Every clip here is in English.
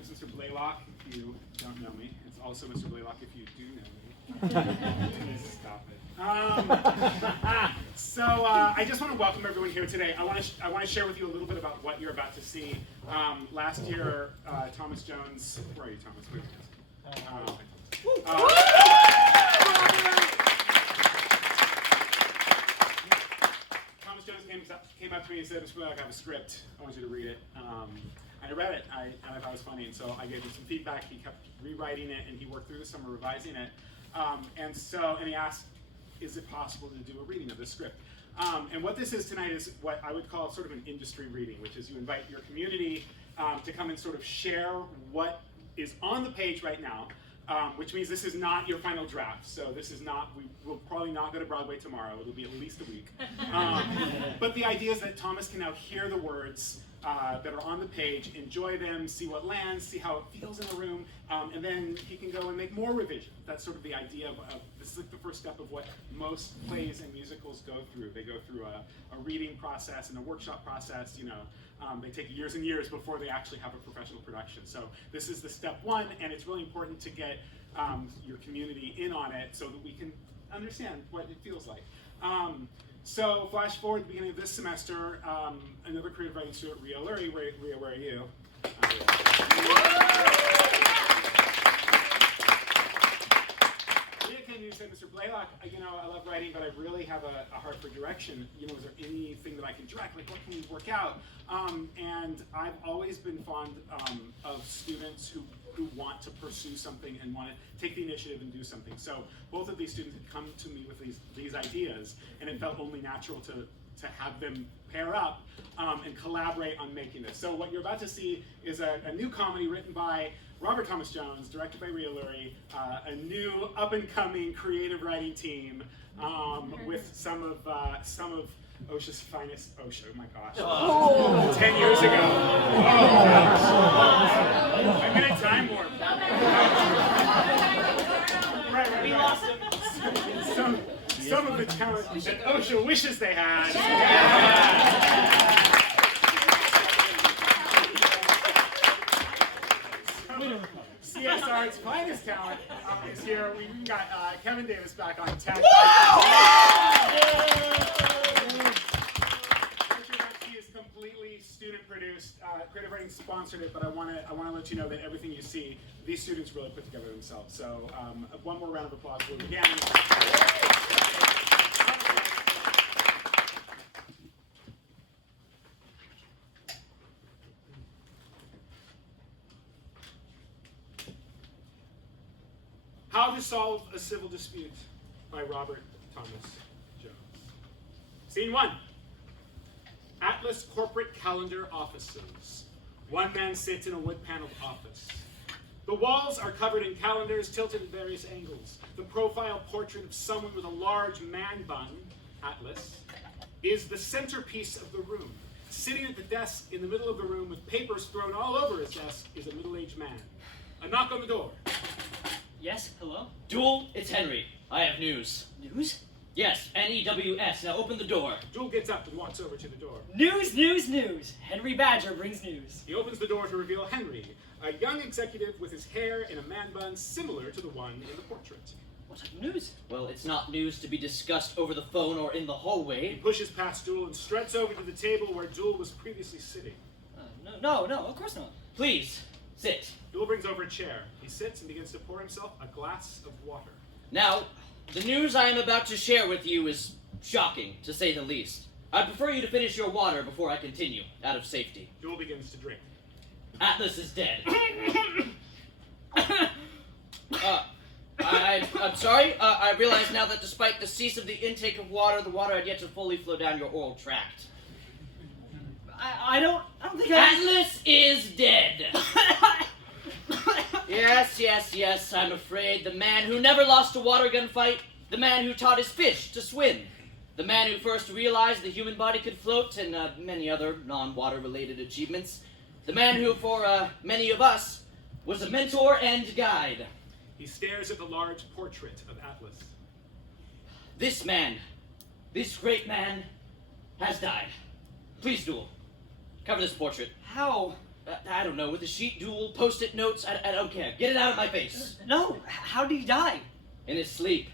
name is Mr. Blaylock, if you don't know me. It's also Mr. Blaylock if you do know me. Stop it. So I just want to welcome everyone here today. I want to share with you a little bit about what you're about to see. Last year, Thomas Jones, where are you, Thomas? Thomas Jones came up to me and said, "Mr. Blaylock, I have a script. I want you to read it." I read it, and I thought it was funny, and so I gave him some feedback. He kept rewriting it, and he worked through the summer revising it. And he asked, is it possible to do a reading of this script? And what this is tonight is what I would call sort of an industry reading, which is you invite your community to come and sort of share what is on the page right now, which means this is not your final draft. So this is not, we will probably not go to Broadway tomorrow. It'll be at least a week. But the idea is that Thomas can now hear the words that are on the page, enjoy them, see what lands, see how it feels in the room, and then he can go and make more revision. That's sort of the idea of this is like the first step of what most plays and musicals go through. They go through a reading process and a workshop process. They take years and years before they actually have a professional production. So this is the step one, and it's really important to get your community in on it so that we can understand what it feels like. So flash forward to the beginning of this semester, another creative writing student, Rhea Lurie. Rhea, where are you? Rhea came to me and said, "Mr. Blaylock, I love writing, but I really have a heart for direction. Is there anything that I can direct? Like, what can we work out?" And I've always been fond of students who want to pursue something and want to take the initiative and do something. So both of these students had come to me with these ideas, and it felt only natural to have them pair up and collaborate on making this. So what you're about to see is a new comedy written by Robert Thomas Jones, directed by Rhea Lurie, a new up-and-coming creative writing team with some of OSHA's finest. OSHA, oh my gosh. 10 years ago. I'm in a time warp. Right. We lost him. Some of the talent that OSHA wishes they had. CSARTS finest talent is here. We got Kevin Davis back on tech. He is completely student-produced. Creative Writing sponsored it, but I want to let you know that everything you see, these students really put together themselves. So one more round of applause for them again. How to Solve a Civil Dispute by Robert Thomas Jones. Scene 1. Atlas Corporate Calendar Offices. One man sits in a wood-paneled office. The walls are covered in calendars tilted at various angles. The profile portrait of someone with a large man bun, Atlas, is the centerpiece of the room. Sitting at the desk in the middle of the room with papers thrown all over his desk is a middle-aged man. A knock on the door. Yes, hello? Duel, it's Henry. I have news. News? Yes, N-E-W-S. Now open the door. Jewel gets up and walks over to the door. News, news, news. Henry Badger brings news. He opens the door to reveal Henry, a young executive with his hair in a man bun similar to the one in the portrait. What type of news? Well, it's not news to be discussed over the phone or in the He hallway. pushes past Jewel and struts over to the table where Jewel was previously sitting. No, of course not. Please, sit. Jewel brings over a chair. He sits and begins to pour himself a glass of water. Now, the news I am about to share with you is shocking, to say the least. I prefer you to finish your water before I continue, out of safety. Jewel begins to drink. Atlas is dead. I'm sorry. I realize now that despite the cease of the intake of water, the water had yet to fully flow down your oral tract. I don't think Atlas is dead. Yes, I'm afraid. The man who never lost a water gun fight, the man who taught his fish to swim, the man who first realized the human body could float, and many other non-water related achievements, the man who, for many of us, was a mentor and guide. He stares at the large portrait of Atlas. This man, this great man, has died. Please, Duel, cover this portrait. How? I don't know, with a sheet duel, post-it notes, I don't care. Get it out of my face. No, how did he die? In his sleep.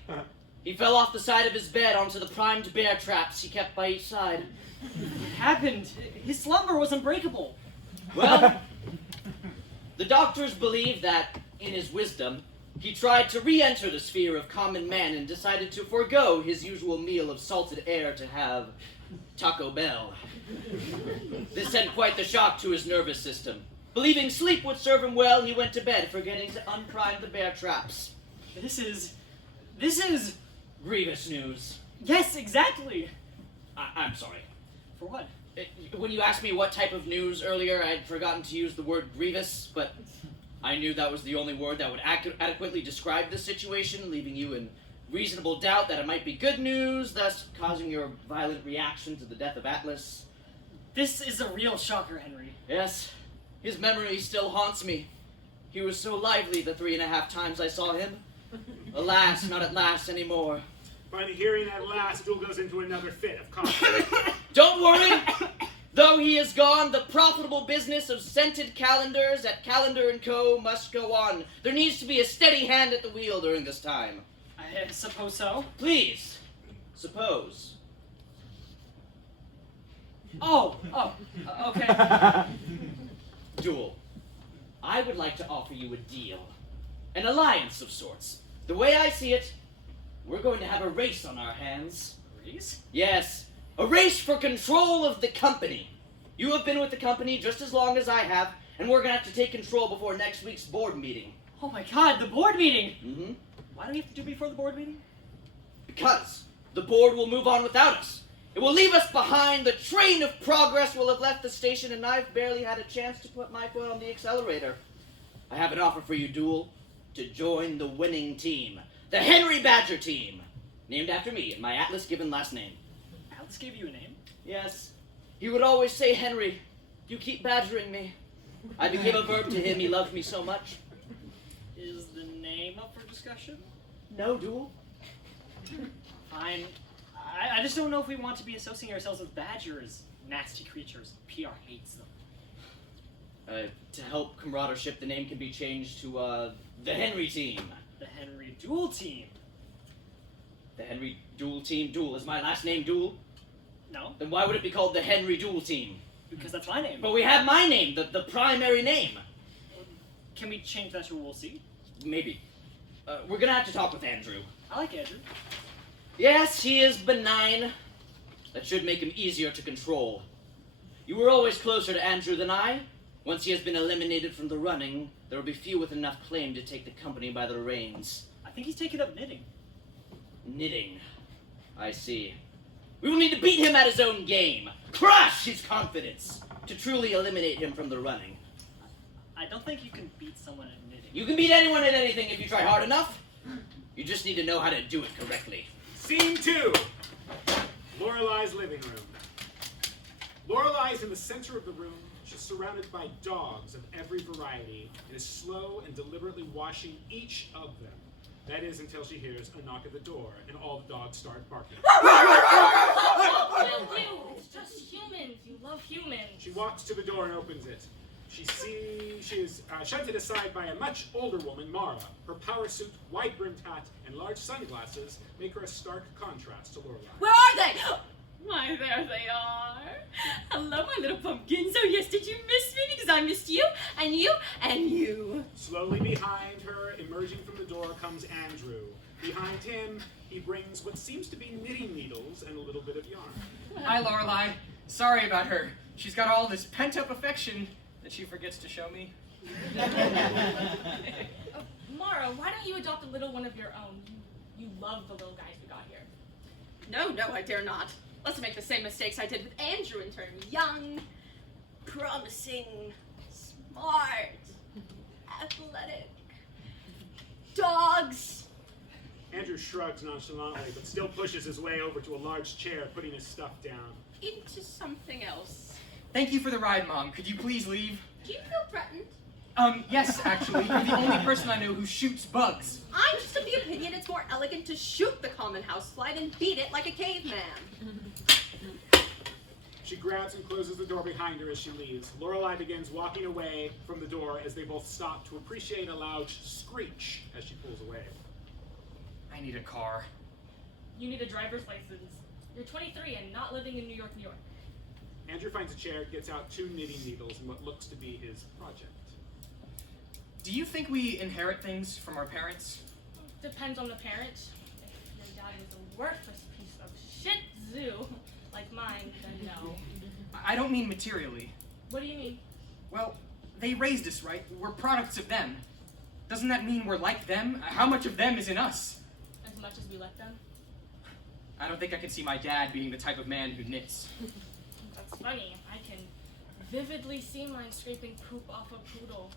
He fell off the side of his bed onto the primed bear traps he kept by each side. What happened? His slumber was unbreakable. Well, the doctors believe that, in his wisdom, he tried to re-enter the sphere of common man and decided to forego his usual meal of salted air to have Taco Bell. This sent quite the shock to his nervous system. Believing sleep would serve him well, he went to bed, forgetting to unprime the bear traps. This is... Grievous news. Yes, exactly. I'm sorry. For what? When you asked me what type of news earlier, I'd forgotten to use the word grievous, but I knew that was the only word that would adequately describe the situation, leaving you in reasonable doubt that it might be good news, thus causing your violent reaction to the death of Atlas. This is a real shocker, Henry. Yes, his memory still haunts me. He was so lively the 3.5 times I saw him. Alas, not at last anymore. By the hearing at last, Duel goes into another fit of coughing. Don't worry! Though he is gone, the profitable business of scented calendars at Calendar & Co. must go on. There needs to be a steady hand at the wheel during this time. I suppose so. Please, suppose. Okay. Duel, I would like to offer you a deal. An alliance of sorts. The way I see it, we're going to have a race on our hands. Reese? Yes, a race for control of the company. You have been with the company just as long as I have, and we're going to have to take control before next week's board meeting. Oh my god, the board meeting! Mm-hmm. Why do we have to do it before the board meeting? Because the board will move on without us. It will leave us behind. The train of progress will have left the station, and I've barely had a chance to put my foot on the accelerator. I have an offer for you, Duel, to join the winning team. The Henry Badger team. Named after me, and my Atlas-given last name. Atlas gave you a name? Yes. He would always say, Henry, you keep badgering me. I became a verb to him. He loved me so much. Is the name up for discussion? No, Duel. Fine. I just don't know if we want to be associating ourselves with badgers. Nasty creatures. PR hates them. To help camaraderie, the name can be changed to, the Henry team. The Henry Duel team. The Henry Duel team. Duel. Is my last name Duel? No, Then why would it be called the Henry Duel team? because that's my name. But we have my name, the primary name. Can we change that to We'll See? Maybe. We're gonna have to talk with Andrew. I like Andrew. Yes, he is benign. That should make him easier to control. You were always closer to Andrew than I. Once he has been eliminated from the running, there will be few with enough claim to take the company by the reins. I think he's taken up knitting. Knitting. I see. We will need to beat him at his own game. Crush his confidence to truly eliminate him from the running. I don't think you can beat someone at knitting. You can beat anyone at anything if you try hard enough. You just need to know how to do it correctly. Scene 2. Lorelei's living room. Lorelei's in the center of the room. She's surrounded by dogs of every variety and is slow and deliberately washing each of them. That is until she hears a knock at the door and all the dogs start barking. Will do. It's just humans. You love humans. She walks to the door and opens it. She is shunted aside by a much older woman, Mara. Her power suit, wide-brimmed hat, and large sunglasses make her a stark contrast to Lorelei. Where are they? Why, there they are. Hello, my little pumpkins. Oh, yes, did you miss me? Because I missed you, and you, and you. Slowly behind her, emerging from the door, comes Andrew. Behind him, he brings what seems to be knitting needles and a little bit of yarn. Hi, Lorelei. Sorry about her. She's got all this pent-up affection that she forgets to show me. Mara, why don't you adopt a little one of your own? You love the little guys we got here. No, I dare not. Let's make the same mistakes I did with Andrew and turn young, promising, smart, athletic, dogs. Andrew shrugs nonchalantly, but still pushes his way over to a large chair, putting his stuff down. Into something else. Thank you for the ride, Mom. Could you please leave? Do you feel threatened? Yes, actually. You're the only person I know who shoots bugs. I'm just of the opinion it's more elegant to shoot the common housefly than beat it like a caveman. She grabs and closes the door behind her as she leaves. Lorelei begins walking away from the door as they both stop to appreciate a loud screech as she pulls away. I need a car. You need a driver's license. You're 23 and not living in New York, New York. Andrew finds a chair, gets out 2 knitting needles and what looks to be his project. Do you think we inherit things from our parents? Depends on the parent. If your dad was a worthless piece of shit zoo, like mine, then no. I don't mean materially. What do you mean? Well, they raised us, right? We're products of them. Doesn't that mean we're like them? How much of them is in us? As much as we let them? I don't think I can see my dad being the type of man who knits. That's funny. I can vividly see mine scraping poop off a poodle.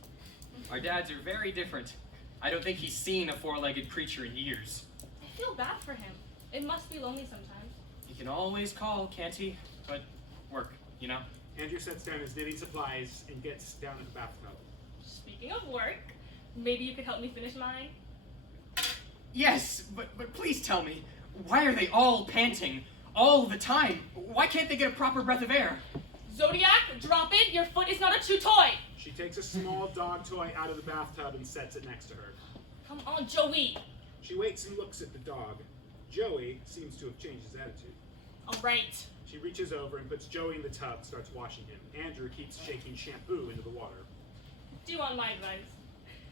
Our dads are very different. I don't think he's seen a 4-legged creature in years. I feel bad for him. It must be lonely sometimes. He can always call, can't he? But work, you know? Andrew sets down his knitting supplies and gets down in the bathtub. Speaking of work, maybe you could help me finish mine? Yes, but please tell me, why are they all panting all the time? Why can't they get a proper breath of air? Zodiac, drop it! Your foot is not a chew toy! She takes a small dog toy out of the bathtub and sets it next to her. Come on, Joey! She waits and looks at the dog. Joey seems to have changed his attitude. Alright. She reaches over and puts Joey in the tub, starts washing him. Andrew keeps shaking shampoo into the water. Do you want my advice?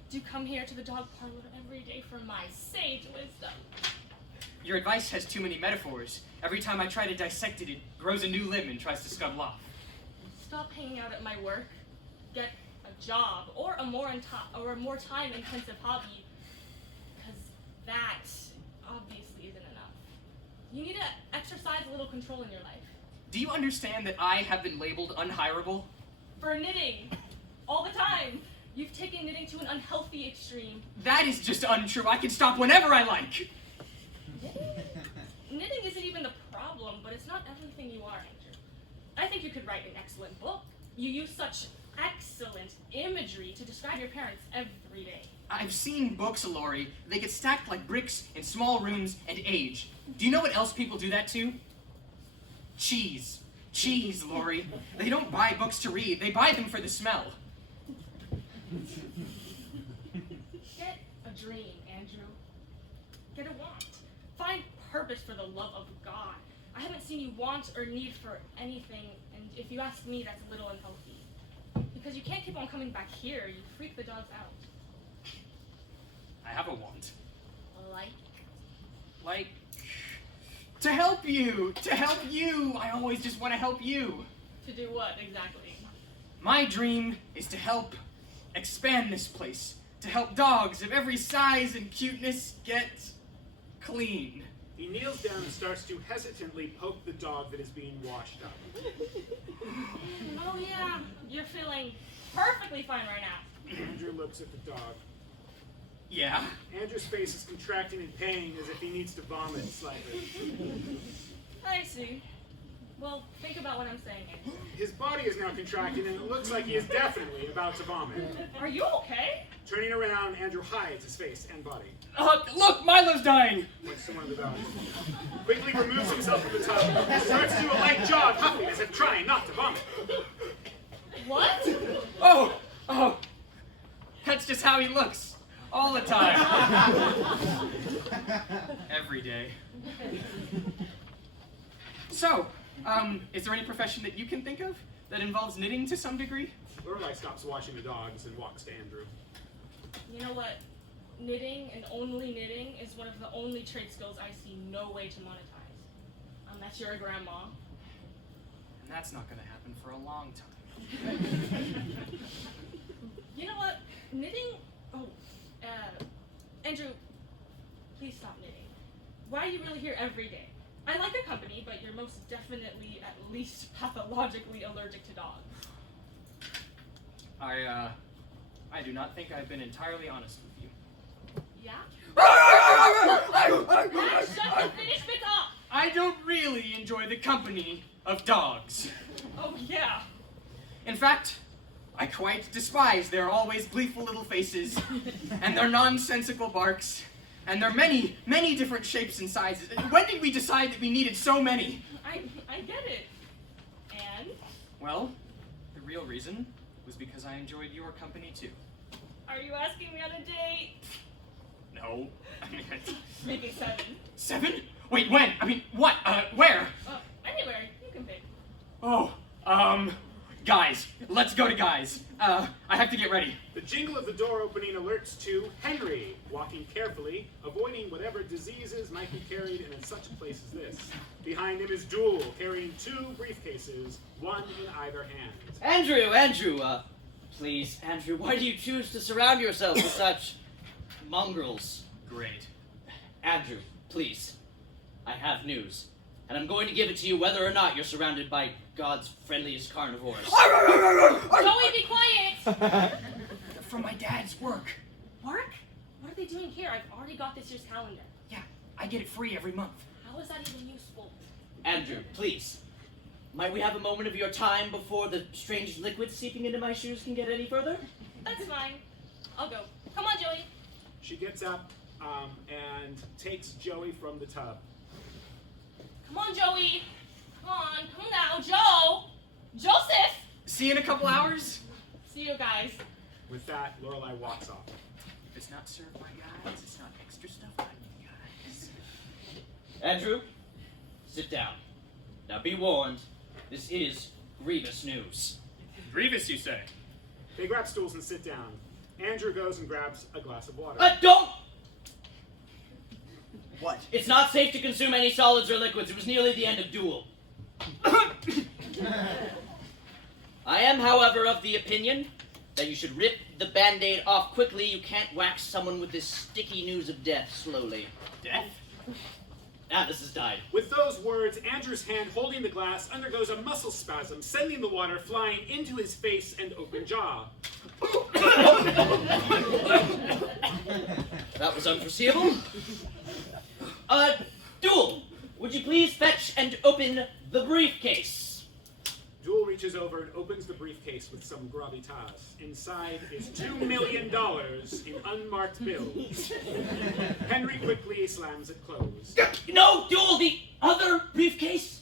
Do come here to the dog parlor every day for my sage wisdom. Your advice has too many metaphors. Every time I try to dissect it, it grows a new limb and tries to scuttle off. Stop hanging out at my work. Get a job or a more time-intensive hobby, because that obviously isn't enough. You need to exercise a little control in your life. Do you understand that I have been labeled unhireable? For knitting, all the time. You've taken knitting to an unhealthy extreme. That is just untrue. I can stop whenever I like. Knitting isn't even the problem, but it's not everything you are, Andrew. I think you could write an excellent book. You use such excellent imagery to describe your parents every day. I've seen books, Lori. They get stacked like bricks in small rooms and age. Do you know what else people do that to? Cheese. Cheese, Lori. They don't buy books to read. They buy them for the smell. Get a dream, Andrew. Get a want. Find purpose for the love of God. I haven't seen you want or need for anything, and if you ask me, that's a little unhealthy. Because you can't keep on coming back here. You freak the dogs out. I have a want. Like, to help you! To help you! I always just want to help you. to do what exactly? My dream is to help expand this place. To help dogs of every size and cuteness get clean. He kneels down and starts to hesitantly poke the dog that is being washed up. Oh yeah, you're feeling perfectly fine right now. Andrew looks at the dog. Yeah. Andrew's face is contracting in pain as if he needs to vomit slightly. I see. Well, think about what I'm saying, Andrew. His body is now contracting and it looks like he is definitely about to vomit. Are you okay? Turning around, Andrew hides his face and body. Look, Milo's dying! Points to one of the dogs. Quickly removes himself from the tub and starts to do a light jog, huffing as if trying not to vomit. What? Oh, that's just how he looks. All the time. Every day. So, is there any profession that you can think of that involves knitting to some degree? Lorelei stops washing the dogs and walks to Andrew. You know what? Knitting and only knitting is one of the only trade skills I see no way to monetize. Unless you're a grandma. And that's not going to happen for a long time. You know what? Knitting... Andrew, please stop knitting. Why are you really here every day? I like your company, but you're most definitely at least pathologically allergic to dogs. I do not think I've been entirely honest with you. Yeah? Shut the finish bit up! I don't really enjoy the company of dogs. Oh, yeah. In fact, I quite despise their always gleeful little faces, and their nonsensical barks, and their many, many different shapes and sizes. When did we decide that we needed so many? I get it. Well, the real reason was because I enjoyed your company too. Are you asking me on a date? No. I mean, Maybe 7. 7? Wait, when? I mean, what? Where? Anywhere. You can pick. Oh, guys. Let's go to guys. I have to get ready. The jingle of the door opening alerts to Henry, walking carefully, avoiding whatever diseases might be carried in such a place as this. Behind him is Jewel, carrying 2 briefcases, one in either hand. Andrew, please, Andrew, why do you choose to surround yourself with such mongrels? Great. Andrew, please, I have news, and I'm going to give it to you whether or not you're surrounded by God's friendliest carnivores. Joey, be quiet! From my dad's work. Work? What are they doing here? I've already got this year's calendar. Yeah, I get it free every month. How is that even useful? Andrew, please, might we have a moment of your time before the strange liquid seeping into my shoes can get any further? That's fine. I'll go. Come on, Joey. She gets up and takes Joey from the tub. Come on, Joey. Come on. Come now. Joe! Joseph! See you in a couple hours. See you guys. With that, Lorelai walks off. If it's not served by guys, it's not extra stuff by guys. Andrew, sit down. Now be warned, this is grievous news. Grievous, you say? They grab stools and sit down. Andrew goes and grabs a glass of water. Don't! What? It's not safe to consume any solids or liquids. It was nearly the end of duel. I am, however, of the opinion that you should rip the Band-Aid off quickly. You can't wax someone with this sticky news of death slowly. Death? Atlas has died. With those words, Andrew's hand holding the glass undergoes a muscle spasm, sending the water flying into his face and open jaw. That was unforeseeable. Duel, would you please fetch and open the briefcase? Jewel reaches over and opens the briefcase with some gravitas. Inside is $2 million in unmarked bills. Henry quickly slams it closed. No, Duel, the other briefcase?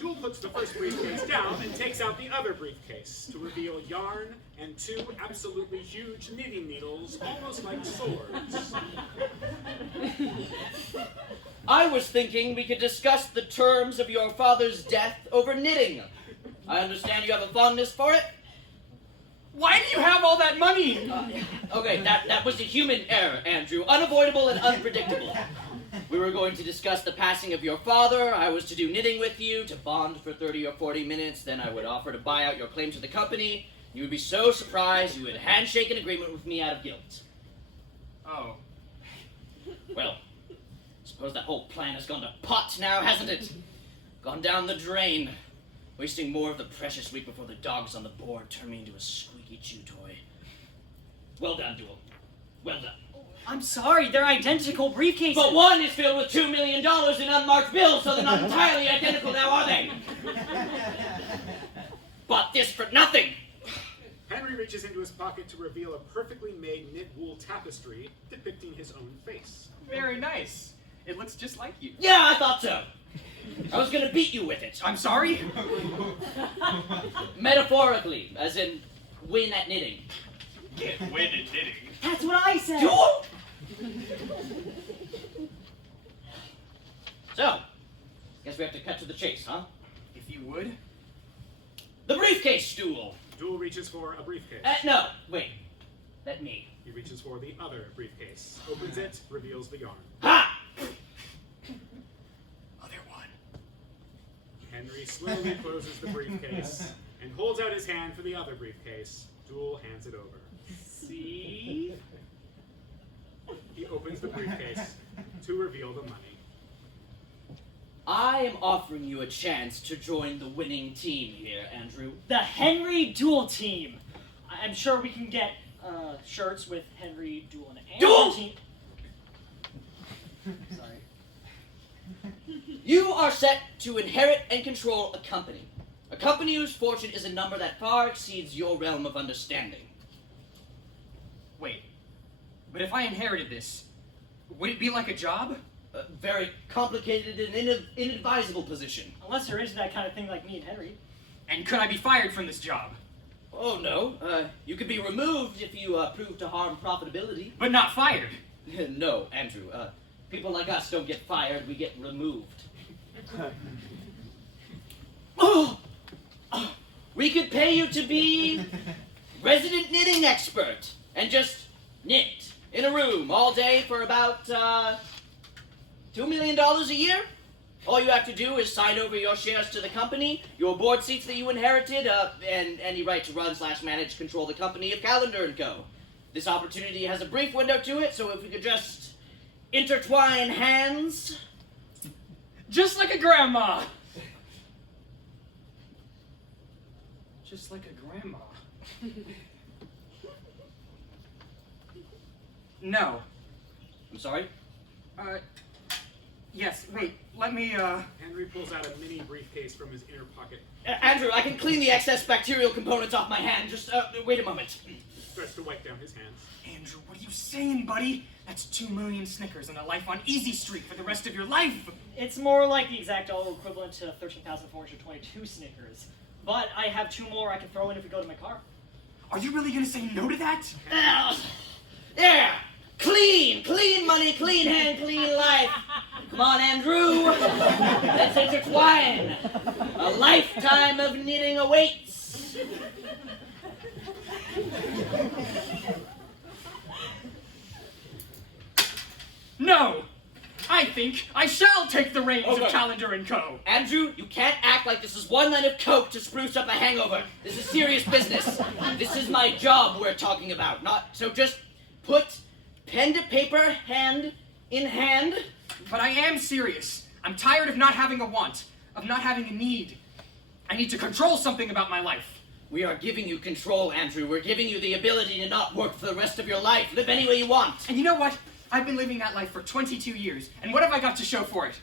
Jewel puts the first briefcase down and takes out the other briefcase to reveal yarn and 2 absolutely huge knitting needles, almost like swords. I was thinking we could discuss the terms of your father's death over knitting. I understand you have a fondness for it? Why do you have all that money? Okay, that was a human error, Andrew. Unavoidable and unpredictable. We were going to discuss the passing of your father. I was to do knitting with you, to bond for 30 or 40 minutes. Then I would offer to buy out your claim to the company. You would be so surprised you would handshake an agreement with me out of guilt. Oh. Well, suppose that whole plan has gone to pot now, hasn't it? Gone down the drain. Wasting more of the precious week before the dogs on the board turn me into a squeaky chew toy. Well done, Duel. Well done. I'm sorry, they're identical briefcases. But one is filled with $2 million in unmarked bills, so they're not entirely identical now, are they? Bought this for nothing. Henry reaches into his pocket to reveal a perfectly made knit wool tapestry depicting his own face. Very nice. It looks just like you. Yeah, I thought so. I was gonna beat you with it. I'm sorry? Metaphorically, as in win at knitting. Can't win at knitting. That's what I said. Duel? So, guess we have to cut to the chase, huh? If you would. The briefcase, Duel. Duel reaches for a briefcase. No, wait. Let me. He reaches for the other briefcase. Opens it, reveals the yarn. Ha! Other one. Henry slowly closes the briefcase and holds out his hand for the other briefcase. Jewel hands it over. See? He opens the briefcase to reveal the money. I am offering you a chance to join the winning team here, Andrew. The Henry Duel team. I'm sure we can get shirts with Henry Duel and Duel! team. Sorry. You are set to inherit and control a company. A company whose fortune is a number that far exceeds your realm of understanding. Wait. But if I inherited this, would it be like a job? A very complicated and inadvisable position. Unless you're into that kind of thing like me and Henry. And could I be fired from this job? Oh, no. You could be removed if you prove to harm profitability. But not fired. No, Andrew. People like us don't get fired, we get removed. Oh! We could pay you to be resident knitting expert and just knit in a room all day for about $2 million a year. All you have to do is sign over your shares to the company, your board seats that you inherited, and any right to run / manage control the company of Calendar & Co. This opportunity has a brief window to it, so if we could just intertwine hands. Just like a grandma. Just like a grandma. No. I'm sorry? Yes, wait, let me, Henry pulls out a mini briefcase from his inner pocket. Andrew, I can clean the excess bacterial components off my hand. Just, wait a moment. Starts to wipe down his hands. Andrew, what are you saying, buddy? That's 2 million Snickers and a life on Easy Street for the rest of your life. It's more like the exact dollar equivalent to 13,422 Snickers. But I have 2 more I can throw in if we go to my car. Are you really gonna say no to that? There! Clean money, clean hand, clean life. Come on, Andrew. Let's intertwine. A lifetime of knitting awaits. No! I think I shall take the reins Okay. of Calendar & Co. Andrew, you can't act like this is one line of coke to spruce up a hangover. This is serious business. This is my job we're talking about. So just put pen to paper, hand in hand. But I am serious. I'm tired of not having a want, of not having a need. I need to control something about my life. We are giving you control, Andrew. We're giving you the ability to not work for the rest of your life. Live any way you want. And you know what? I've been living that life for 22 years, and what have I got to show for it?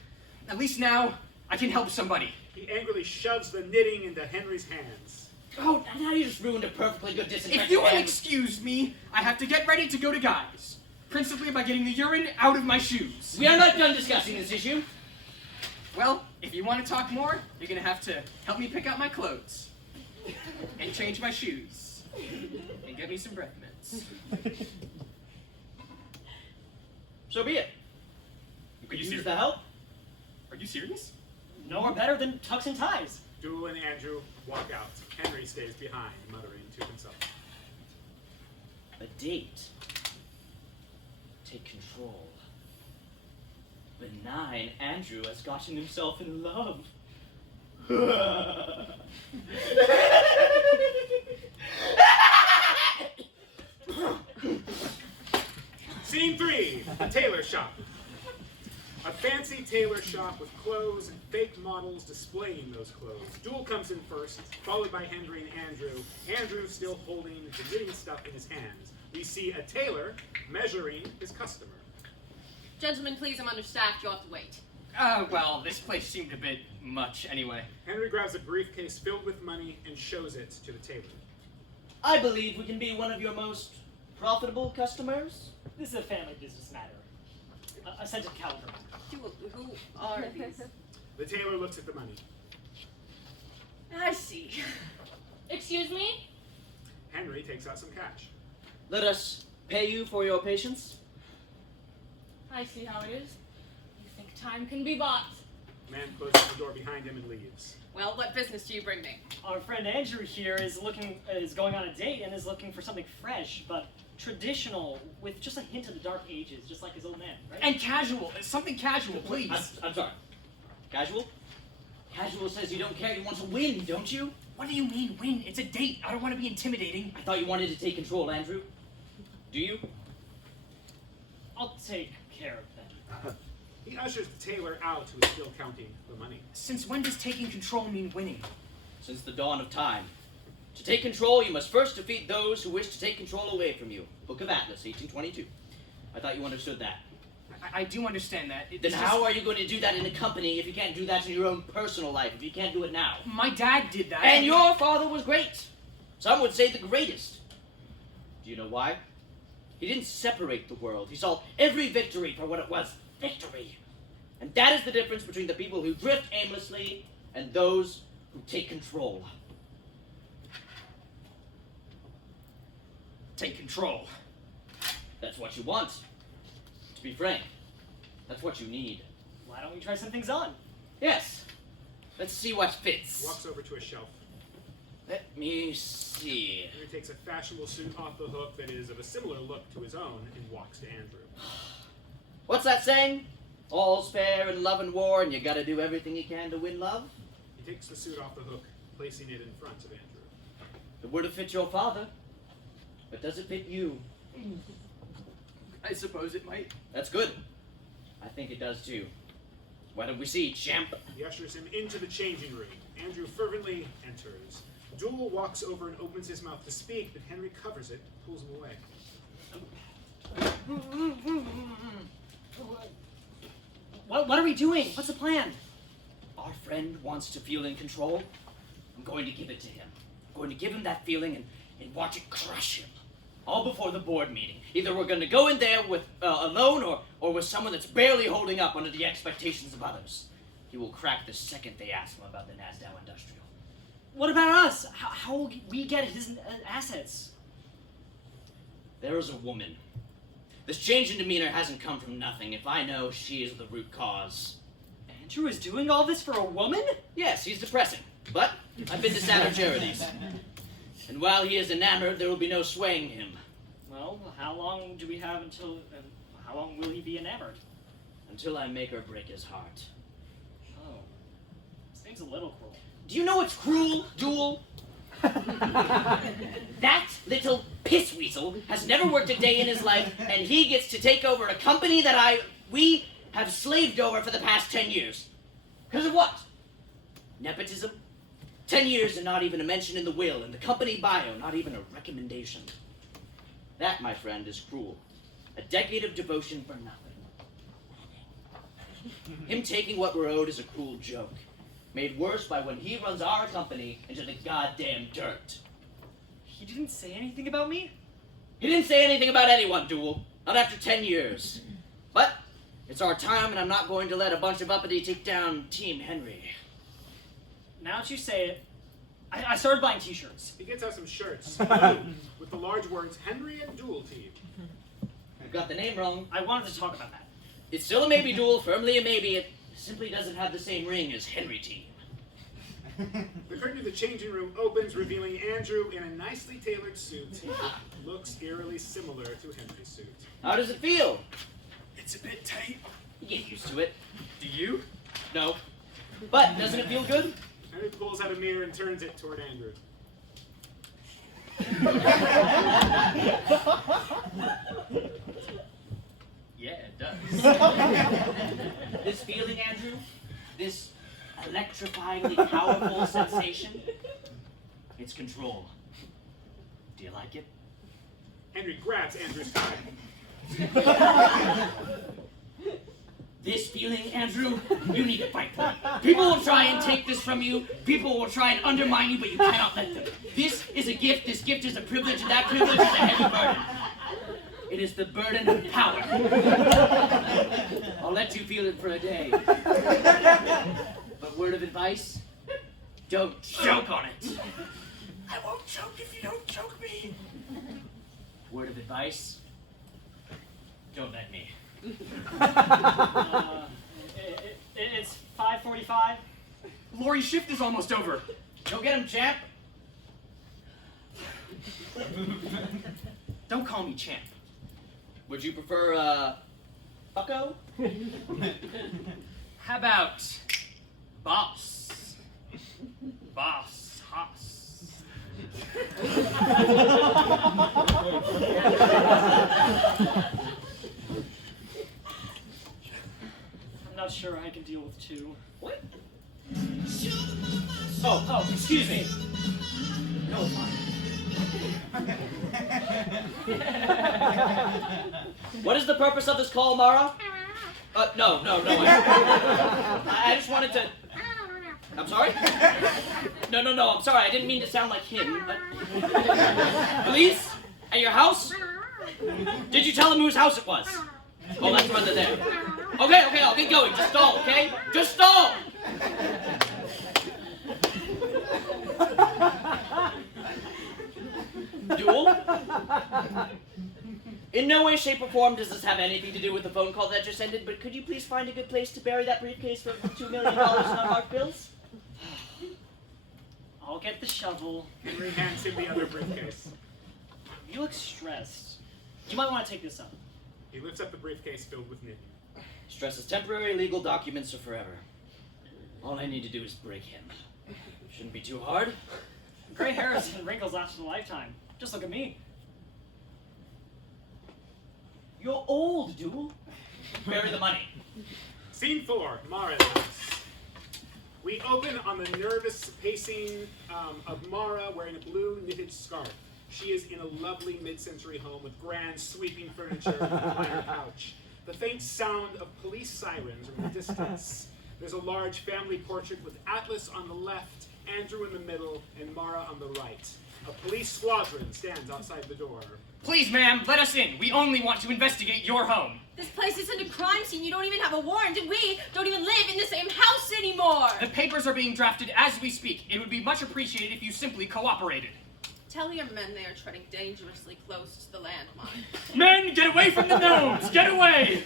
At least now, I can help somebody. He angrily shoves the knitting into Henry's hands. Oh, now you just ruined a perfectly good disinfectant. If you will hand. excuse me, I have to get ready to go to Guy's. Principally by getting the urine out of my shoes. We are not done discussing this issue. Well, if you want to talk more, you're gonna have to help me pick out my clothes. And change my shoes. And get me some breath mints. So be it. You could use the help. Are you serious? No more better than tux and ties. Duel and Andrew walk out. Henry stays behind, muttering to himself. A date. Take control. Benign Andrew has gotten himself in love. Scene 3, the tailor shop. A fancy tailor shop with clothes and fake models displaying those clothes. Duel comes in first, followed by Henry and Andrew. Andrew still holding the knitting stuff in his hands. We see a tailor measuring his customer. Gentlemen, please, I'm understaffed. You'll have to wait. Well, this place seemed a bit much anyway. Henry grabs a briefcase filled with money and shows it to the tailor. I believe we can be one of your most profitable customers. This is a family business matter. A scented calendar. Who are these? The tailor looks at the money. I see. Excuse me? Henry takes out some cash. Let us pay you for your patience. I see how it is. You think time can be bought. The man closes the door behind him and leaves. Well, what business do you bring me? Our friend Andrew here is going on a date and is looking for something fresh, but traditional, with just a hint of the Dark Ages, just like his old man, right? And casual. Something casual, please. I'm sorry. Casual? Casual says you don't care, you want to win, don't you? What do you mean, win? It's a date. I don't want to be intimidating. I thought you wanted to take control, Andrew. Do you? I'll take care of that. He ushers the tailor out, who is still counting the money. Since when does taking control mean winning? Since the dawn of time. To take control, you must first defeat those who wish to take control away from you. Book of Atlas, 1822. I thought you understood that. I do understand that. Then how are you going to do that in a company if you can't do that in your own personal life, if you can't do it now? My dad did that. And your father was great. Some would say the greatest. Do you know why? He didn't separate the world. He saw every victory for what it was. Victory. And that is the difference between the people who drift aimlessly and those who take control. take control. That's what you want. To be frank, that's what you need. Why don't we try some things on? Yes. Let's see what fits. Walks over to a shelf. Let me see. Henry takes a fashionable suit off the hook that is of a similar look to his own and walks to Andrew. What's that saying? All's fair in love and war, and you gotta do everything you can to win love? He takes the suit off the hook, placing it in front of Andrew. It would have fit your father, but does it fit you? I suppose it might. That's good. I think it does too. Why don't we see, champ? He ushers him into the changing room. Andrew fervently enters. Duel walks over and opens his mouth to speak, but Henry covers it, pulls him away. What are we doing? What's the plan? Our friend wants to feel in control. I'm going to give it to him. I'm going to give him that feeling and watch it crush him. All before the board meeting. Either we're going to go in there with alone or with someone that's barely holding up under the expectations of others. He will crack the second they ask him about the NASDAQ Industrial. What about us? How will we get his assets? There is a woman. This change in demeanor hasn't come from nothing. If I know, she is the root cause. Andrew is doing all this for a woman? Yes, he's depressing, but I've been to Saturn Charities. And while he is enamored, there will be no swaying him. Well, how long do we have until... how long will he be enamored? Until I make her break his heart. Oh. Seems a little cruel. Do you know what's cruel, Duel? That little piss weasel has never worked a day in his life, and he gets to take over a company that we have slaved over for the past 10 years. Because of what? Nepotism? 10 years and not even a mention in the will, and the company bio, not even a recommendation. That, my friend, is cruel. A decade of devotion for nothing. Him taking what we're owed is a cruel joke. Made worse by when he runs our company into the goddamn dirt. He didn't say anything about me? He didn't say anything about anyone, Duel. Not after 10 years. But it's our time, and I'm not going to let a bunch of uppity take down Team Henry. Now that you say it, I started buying t-shirts. He gets out some shirts with the large words, Henry and Duel Team. You've got the name wrong. I wanted to talk about that. It's still a maybe, Duel, firmly a maybe. It simply doesn't have the same ring as Henry Team. The curtain of the changing room opens, revealing Andrew in a nicely tailored suit. Looks eerily similar to Henry's suit. How does it feel? It's a bit tight. You get used to it. Do you? No. But doesn't it feel good? Henry pulls out a mirror and turns it toward Andrew. Yeah, it does. This feeling, Andrew, this electrifyingly powerful sensation, it's control. Do you like it? Henry grabs Andrew's tie. This feeling, Andrew, you need to fight for it. People will try and take this from you. People will try and undermine you, but you cannot let them. This is a gift. This gift is a privilege, and that privilege is a heavy burden. It is the burden of power. I'll let you feel it for a day. But word of advice, don't choke on it. I won't choke if you don't choke me. Word of advice, don't let me. It's 5:45. Lori's shift is almost over. Go get him, champ. Don't call me champ. Would you prefer, bucko? How about boss? Boss Haas. I'm not sure I can deal with two. What? Oh, excuse me. No, fine. What is the purpose of this call, Mara? No. I just wanted to... I'm sorry? No, I'm sorry. I didn't mean to sound like him, but... Police? At your house? Did you tell them whose house it was? Oh, that's why they're there. Okay, I'll get going. Just stall, okay? Just stall! Duel? In no way, shape, or form does this have anything to do with the phone call that just ended, but could you please find a good place to bury that briefcase for $2 million in unmarked bills? I'll get the shovel. Henry hands him the other briefcase. You look stressed. You might want to take this up. He lifts up the briefcase filled with knitting. Stress is temporary, legal documents are forever. All I need to do is break him. Shouldn't be too hard. Gray hairs and wrinkles last a lifetime. Just look at me. You're old, Duel. Bury the money. Scene 4, Mara's house. We open on the nervous pacing of Mara wearing a blue knitted scarf. She is in a lovely mid-century home with grand sweeping furniture and a minor couch. The faint sound of police sirens in the distance. There's a large family portrait with Atlas on the left, Andrew in the middle, and Mara on the right. A police squadron stands outside the door. Please, ma'am, let us in. We only want to investigate your home. This place isn't a crime scene. You don't even have a warrant, and we don't even live in the same house anymore. The papers are being drafted as we speak. It would be much appreciated if you simply cooperated. Tell your men they are treading dangerously close to the landmine. Men, get away from the gnomes! Get away!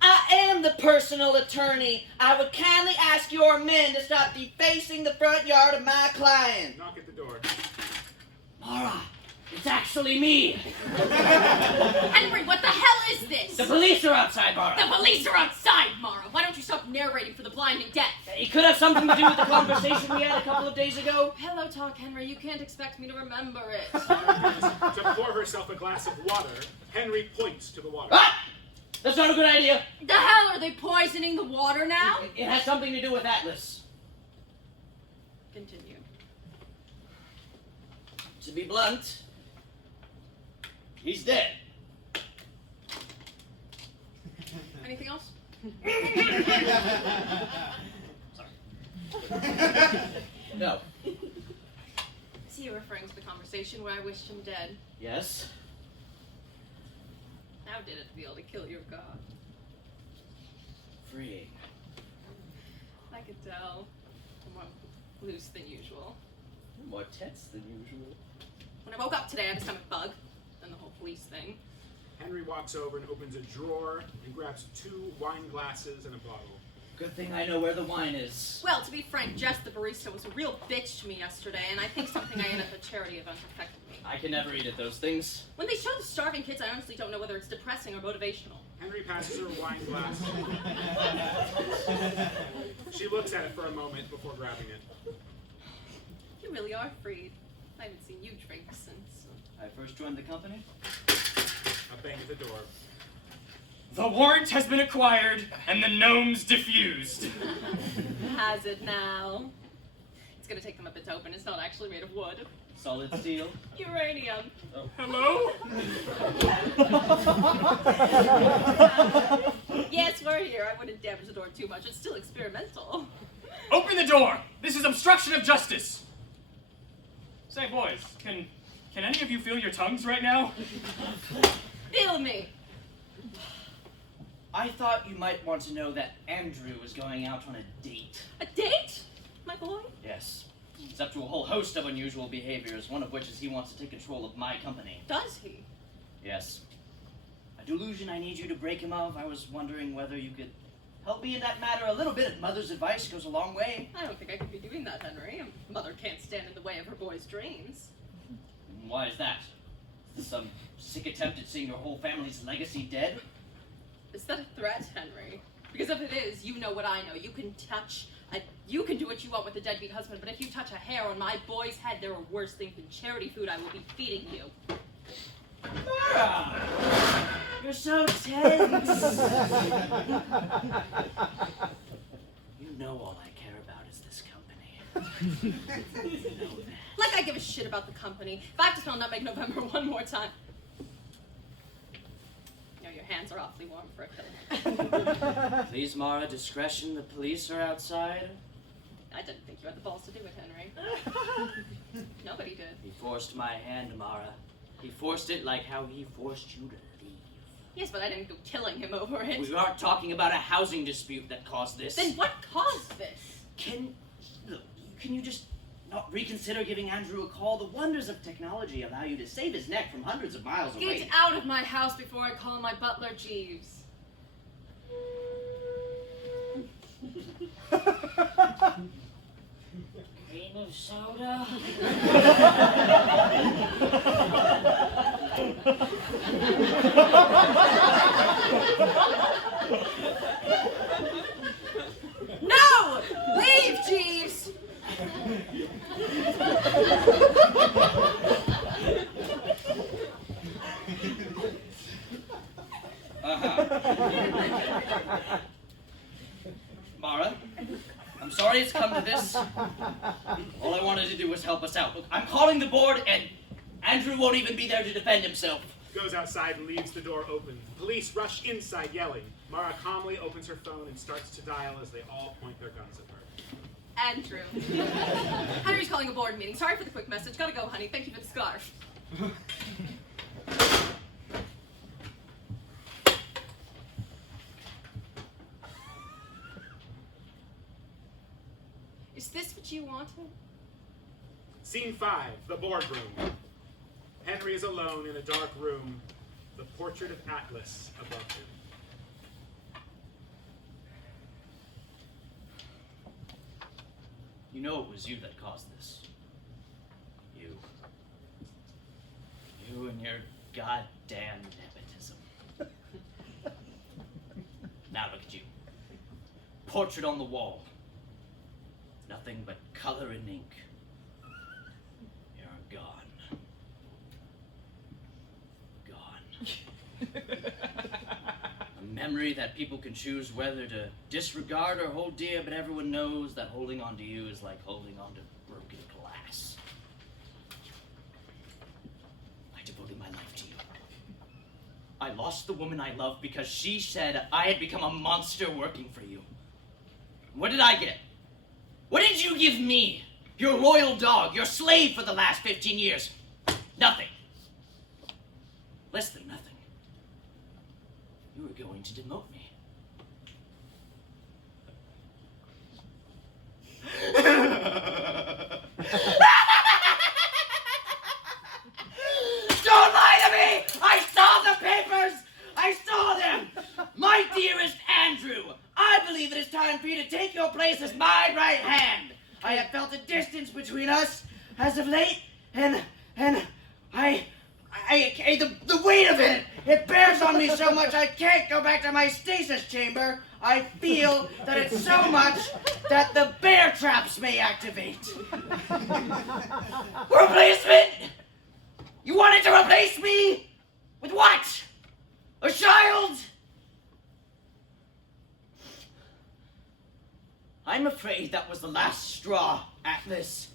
I am the personal attorney. I would kindly ask your men to stop defacing the front yard of my client. Knock at the door. Mara, it's actually me. Henry, what the hell is this? The police are outside, Mara. The police are outside, Mara. Why don't you stop narrating for the blind and deaf? It could have something to do with the conversation we had a couple of days ago. Pillow talk, Henry. You can't expect me to remember it. To pour herself a glass of water, Henry points to the water. Ah! That's not a good idea. The hell are they poisoning the water now? It has something to do with Atlas. Continue. To be blunt, he's dead. Anything else? No. See, you're referring to the conversation where I wished him dead. Yes? How did it feel to kill your god? Freeing. I could tell. I'm more loose than usual. More tense than usual. When I woke up today, I had a stomach bug. And the whole police thing. Henry walks over and opens a drawer and grabs 2 wine glasses and a bottle. Good thing I know where the wine is. Well, to be frank, Jess, the barista, was a real bitch to me yesterday, and I think something I ate at the charity event affected me. I can never eat at those things. When they show the starving kids, I honestly don't know whether it's depressing or motivational. Henry passes her a wine glass. She looks at it for a moment before grabbing it. You really are freed. I haven't seen you drink since. I first joined the company. A bang at the door. The warrant has been acquired, and the gnomes diffused. Has it now? It's gonna take them a bit to open. It's not actually made of wood. Solid steel. Uranium. Hello? Yes, we're here. I wouldn't damage the door too much. It's still experimental. Open the door! This is obstruction of justice! Say, boys, can any of you feel your tongues right now? Feel me. I thought you might want to know that Andrew is going out on a date. A date? My boy? Yes. He's up to a whole host of unusual behaviors, one of which is he wants to take control of my company. Does he? Yes. A delusion I need you to break him of. I was wondering whether you could help me in that matter. A little bit of mother's advice goes a long way. I don't think I could be doing that, Henry. A mother can't stand in the way of her boy's dreams. Why is that? Is this some sick attempt at seeing your whole family's legacy dead? Is that a threat, Henry? Because if it is, you know what I know. You can do what you want with a deadbeat husband, but if you touch a hair on my boy's head, there are worse things than charity food I will be feeding you. Mara! You're so tense. You know all I care about is this company. You know that. Like I give a shit about the company. If I have to spell Nutmeg November one more time. You know, your hands are awfully warm for a killing. Please, Mara, discretion. The police are outside. I didn't think you had the balls to do it, Henry. Nobody did. He forced my hand, Mara. He forced it like how he forced you to leave. Yes, but I didn't go killing him over it. We aren't talking about a housing dispute that caused this. Then what caused this? Can you just not reconsider giving Andrew a call? The wonders of technology allow you to save his neck from hundreds of miles away. Get out of my house before I call my butler Jeeves. Cream of soda. No! Leave, Jeeves! Mara, I'm sorry it's come to this. All I wanted to do was help us out. Look, I'm calling the board, and Andrew won't even be there to defend himself. Goes outside and leaves the door open. Police rush inside yelling. Mara calmly opens her phone and starts to dial as they all point their guns at her. Andrew. Henry's calling a board meeting. Sorry for the quick message. Gotta go, honey. Thank you for the scarf. Is this what you wanted? Scene 5, the boardroom. Henry is alone in a dark room, the portrait of Atlas above him. You know it was you that caused this. You. You and your goddamn nepotism. Now look at you. Portrait on the wall. Nothing but color and ink. You're gone. Gone. A memory that people can choose whether to disregard or hold dear, but everyone knows that holding on to you is like holding on to broken glass. I devoted my life to you. I lost the woman I loved because she said I had become a monster working for you. What did I get? What did you give me? Your royal dog, your slave for the last 15 years. Nothing. Less than nothing. You were going to demote me. Don't lie to me! I saw the papers! I saw them! My dearest Andrew, I believe it is time for you to take your place as my right hand. I have felt a distance between us as of late, and the weight of it bears on me so much I can't go back to my stasis chamber. I feel that it's so much that the bear traps may activate. Replacement? You wanted to replace me? With what? A child? I'm afraid that was the last straw, Atlas.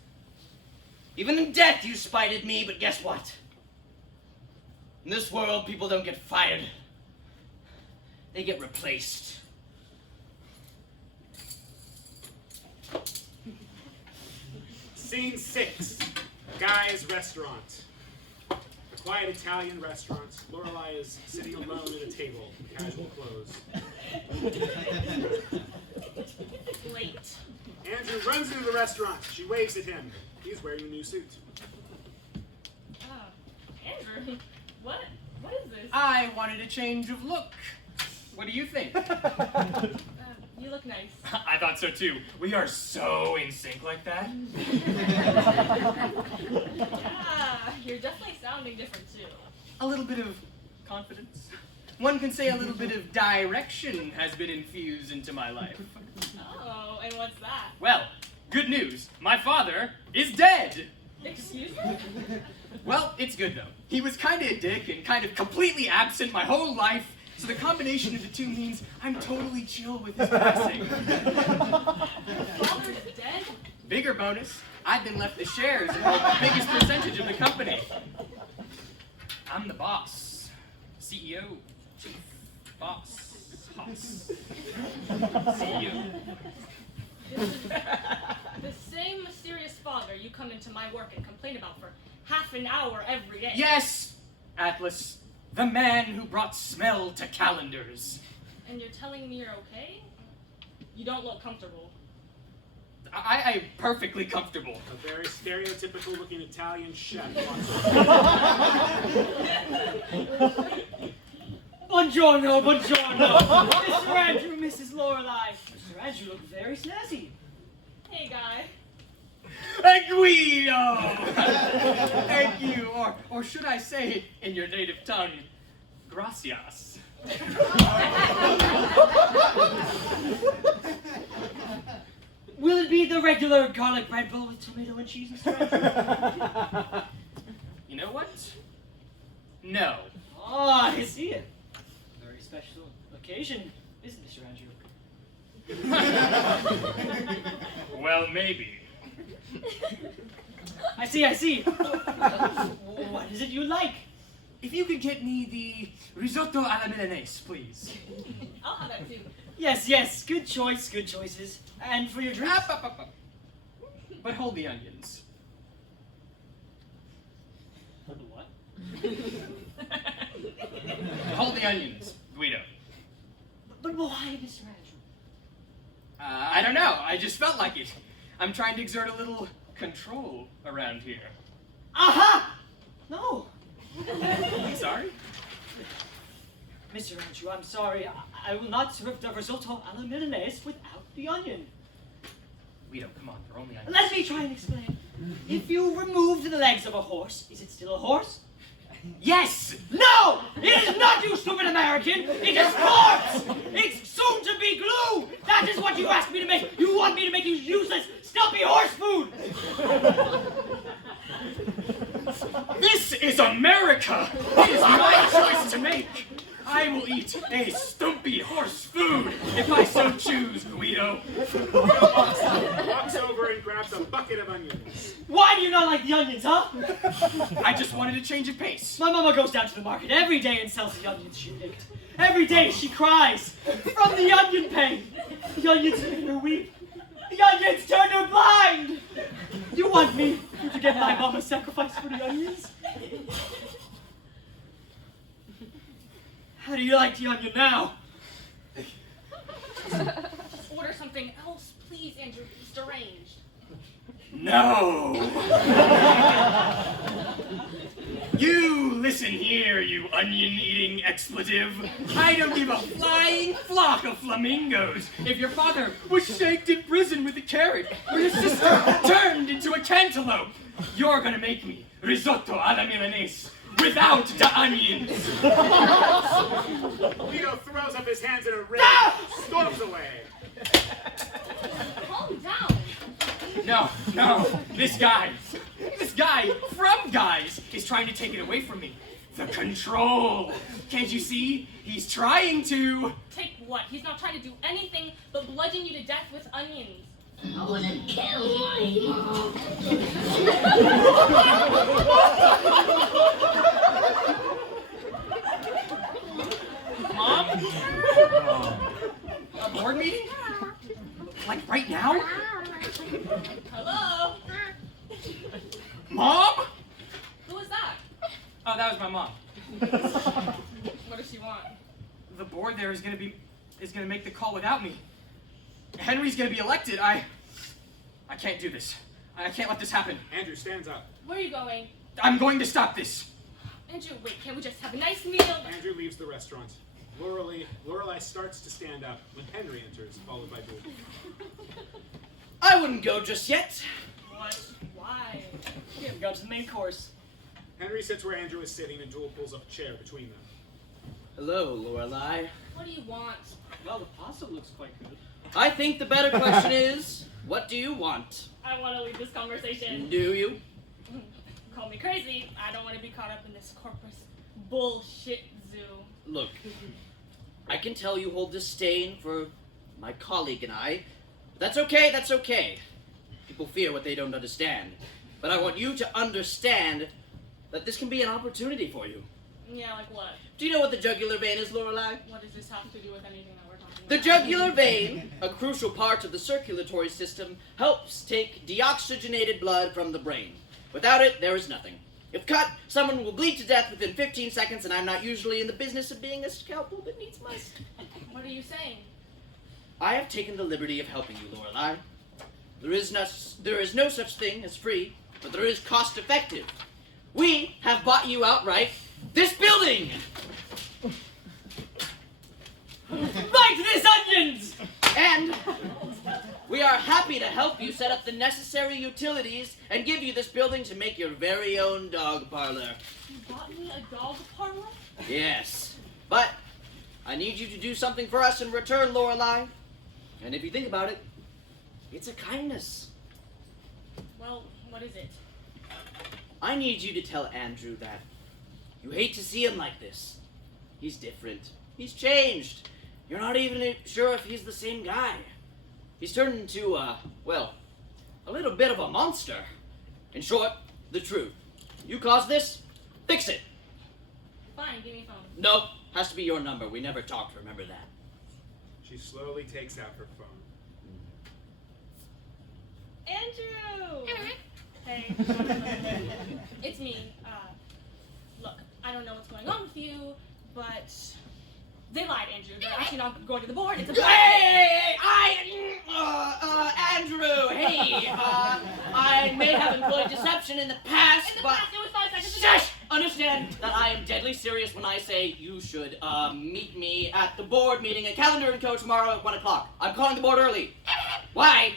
Even in death you spited me, but guess what? In this world, people don't get fired. They get replaced. Scene 6, Guy's restaurant. A quiet Italian restaurant. Lorelai is sitting alone at a table in casual clothes. Late. Andrew runs into the restaurant. She waves at him. He's wearing a new suit. Andrew, what is this? I wanted a change of look. What do you think? You look nice. I thought so too. We are so in sync like that. Yeah, you're definitely sounding different too. A little bit of confidence. One can say a little bit of direction has been infused into my life. Oh, and what's that? Well, good news. My father is dead. Excuse me? Well, it's good though. He was kind of a dick and kind of completely absent my whole life, so the combination of the two means I'm totally chill with his passing. Father's dead? Bigger bonus, I've been left the shares and hold the biggest percentage of the company. I'm the boss. CEO, chief, boss, boss. CEO. This is the same mysterious father you come into my work and complain about for half an hour every day. Yes, Atlas, the man who brought smell to calendars. And you're telling me you're okay? You don't look comfortable. I'm perfectly comfortable. A very stereotypical looking Italian chef. Buongiorno, buongiorno. Mr. Andrew, Mrs. Lorelei. Mr. Andrew look very snazzy. Hey, guy. Guido! Thank you, or should I say, in your native tongue, gracias. Will it be the regular garlic bread bowl with tomato and cheese, Mr. Andrew? You know what? No. Oh, I see it. Very special occasion, isn't it, Mr. Andrew? Well, maybe. I see. What is it you like? If you could get me the risotto alla milanese, please. I'll have that too. Yes, good choices. And for your drink? Up. But hold the onions. What? Hold the onions, Guido. But why, Mr. Andrew? I don't know. I just felt like it. I'm trying to exert a little control around here. Aha! No. I'm sorry? Mr. Andrew, I'm sorry. I will not serve the risotto alla milanese without the onion. Guido, come on. They're only onions. Let me try and explain. If you removed the legs of a horse, is it still a horse? Yes! No! It is not, you stupid American! It is corpse! It's soon to be glue! That is what you asked me to make! You want me to make you useless, stumpy horse food! This is America! It is my choice to make! I will eat a stumpy horse food if I so choose, Guido. Walks over and grabs a bucket of onions. Why do you not like the onions, huh? I just wanted to change of pace. My mama goes down to the market every day and sells the onions she picked. Every day she cries from the onion pain. The onions make her weep. The onions turn her blind. You want me to get my mama sacrificed for the onions? How do you like the onion now? Order something else, please, Andrew. He's deranged. No! You listen here, you onion-eating expletive. I don't give a flying flock of flamingos if your father was shanked in prison with a carrot or your sister turned into a cantaloupe. You're gonna make me risotto alla milanese without the onions. Guido throws up his hands in a rage, storms away. Calm down. No, this guy from Guys is trying to take it away from me. The control. Can't you see? He's trying to. Take what? He's not trying to do anything but bludgeon you to death with onions. I wanna kill you. Mom? A board meeting? Like right now? Hello? Mom? Who was that? Oh, that was my mom. What does she want? The board there is gonna make the call without me. Henry's gonna be elected. I can't do this. I can't let this happen. Andrew stands up. Where are you going? I'm going to stop this. Andrew, wait, can't we just have a nice meal? Andrew leaves the restaurant. Lorelei starts to stand up when Henry enters, followed by Jewel. I wouldn't go just yet. What? Why? We haven't got to the main course. Henry sits where Andrew is sitting, and Jewel pulls up a chair between them. Hello, Lorelei. What do you want? Well, the pasta looks quite good. I think the better question is, what do you want? I want to leave this conversation. Do you? Call me crazy. I don't want to be caught up in this corpus bullshit zoo. Look, I can tell you hold disdain for my colleague and I. That's okay. People fear what they don't understand. But I want you to understand that this can be an opportunity for you. Yeah, like what? Do you know what the jugular vein is, Lorelei? What does this have to do with anything that we're talking about? The jugular vein, a crucial part of the circulatory system, helps take deoxygenated blood from the brain. Without it, there is nothing. If cut, someone will bleed to death within 15 seconds, and I'm not usually in the business of being a scalpel that needs must. What are you saying? I have taken the liberty of helping you, Lorelei. There is no such thing as free, but there is cost effective. We have bought you outright this building! Like this onions! And we are happy to help you set up the necessary utilities and give you this building to make your very own dog parlor. You bought me a dog parlor? Yes, but I need you to do something for us in return, Lorelei. And if you think about it, it's a kindness. Well, what is it? I need you to tell Andrew that you hate to see him like this. He's different. He's changed. You're not even sure if he's the same guy. He's turned into, a little bit of a monster. In short, the truth. You caused this, fix it. Fine, give me a phone. Nope, has to be your number. We never talked, remember that. She slowly takes out her phone. Andrew! Hey. It's me. Look, I don't know what's going on with you, but they lied, Andrew. They're actually not going to the board. It's a Andrew, hey, I may have employed deception in the past, In the but past, it was 5 seconds ago. shush! Understand that I am deadly serious when I say you should meet me at the board meeting at Calendar & Co. tomorrow at 1 o'clock. I'm calling the board early. Why?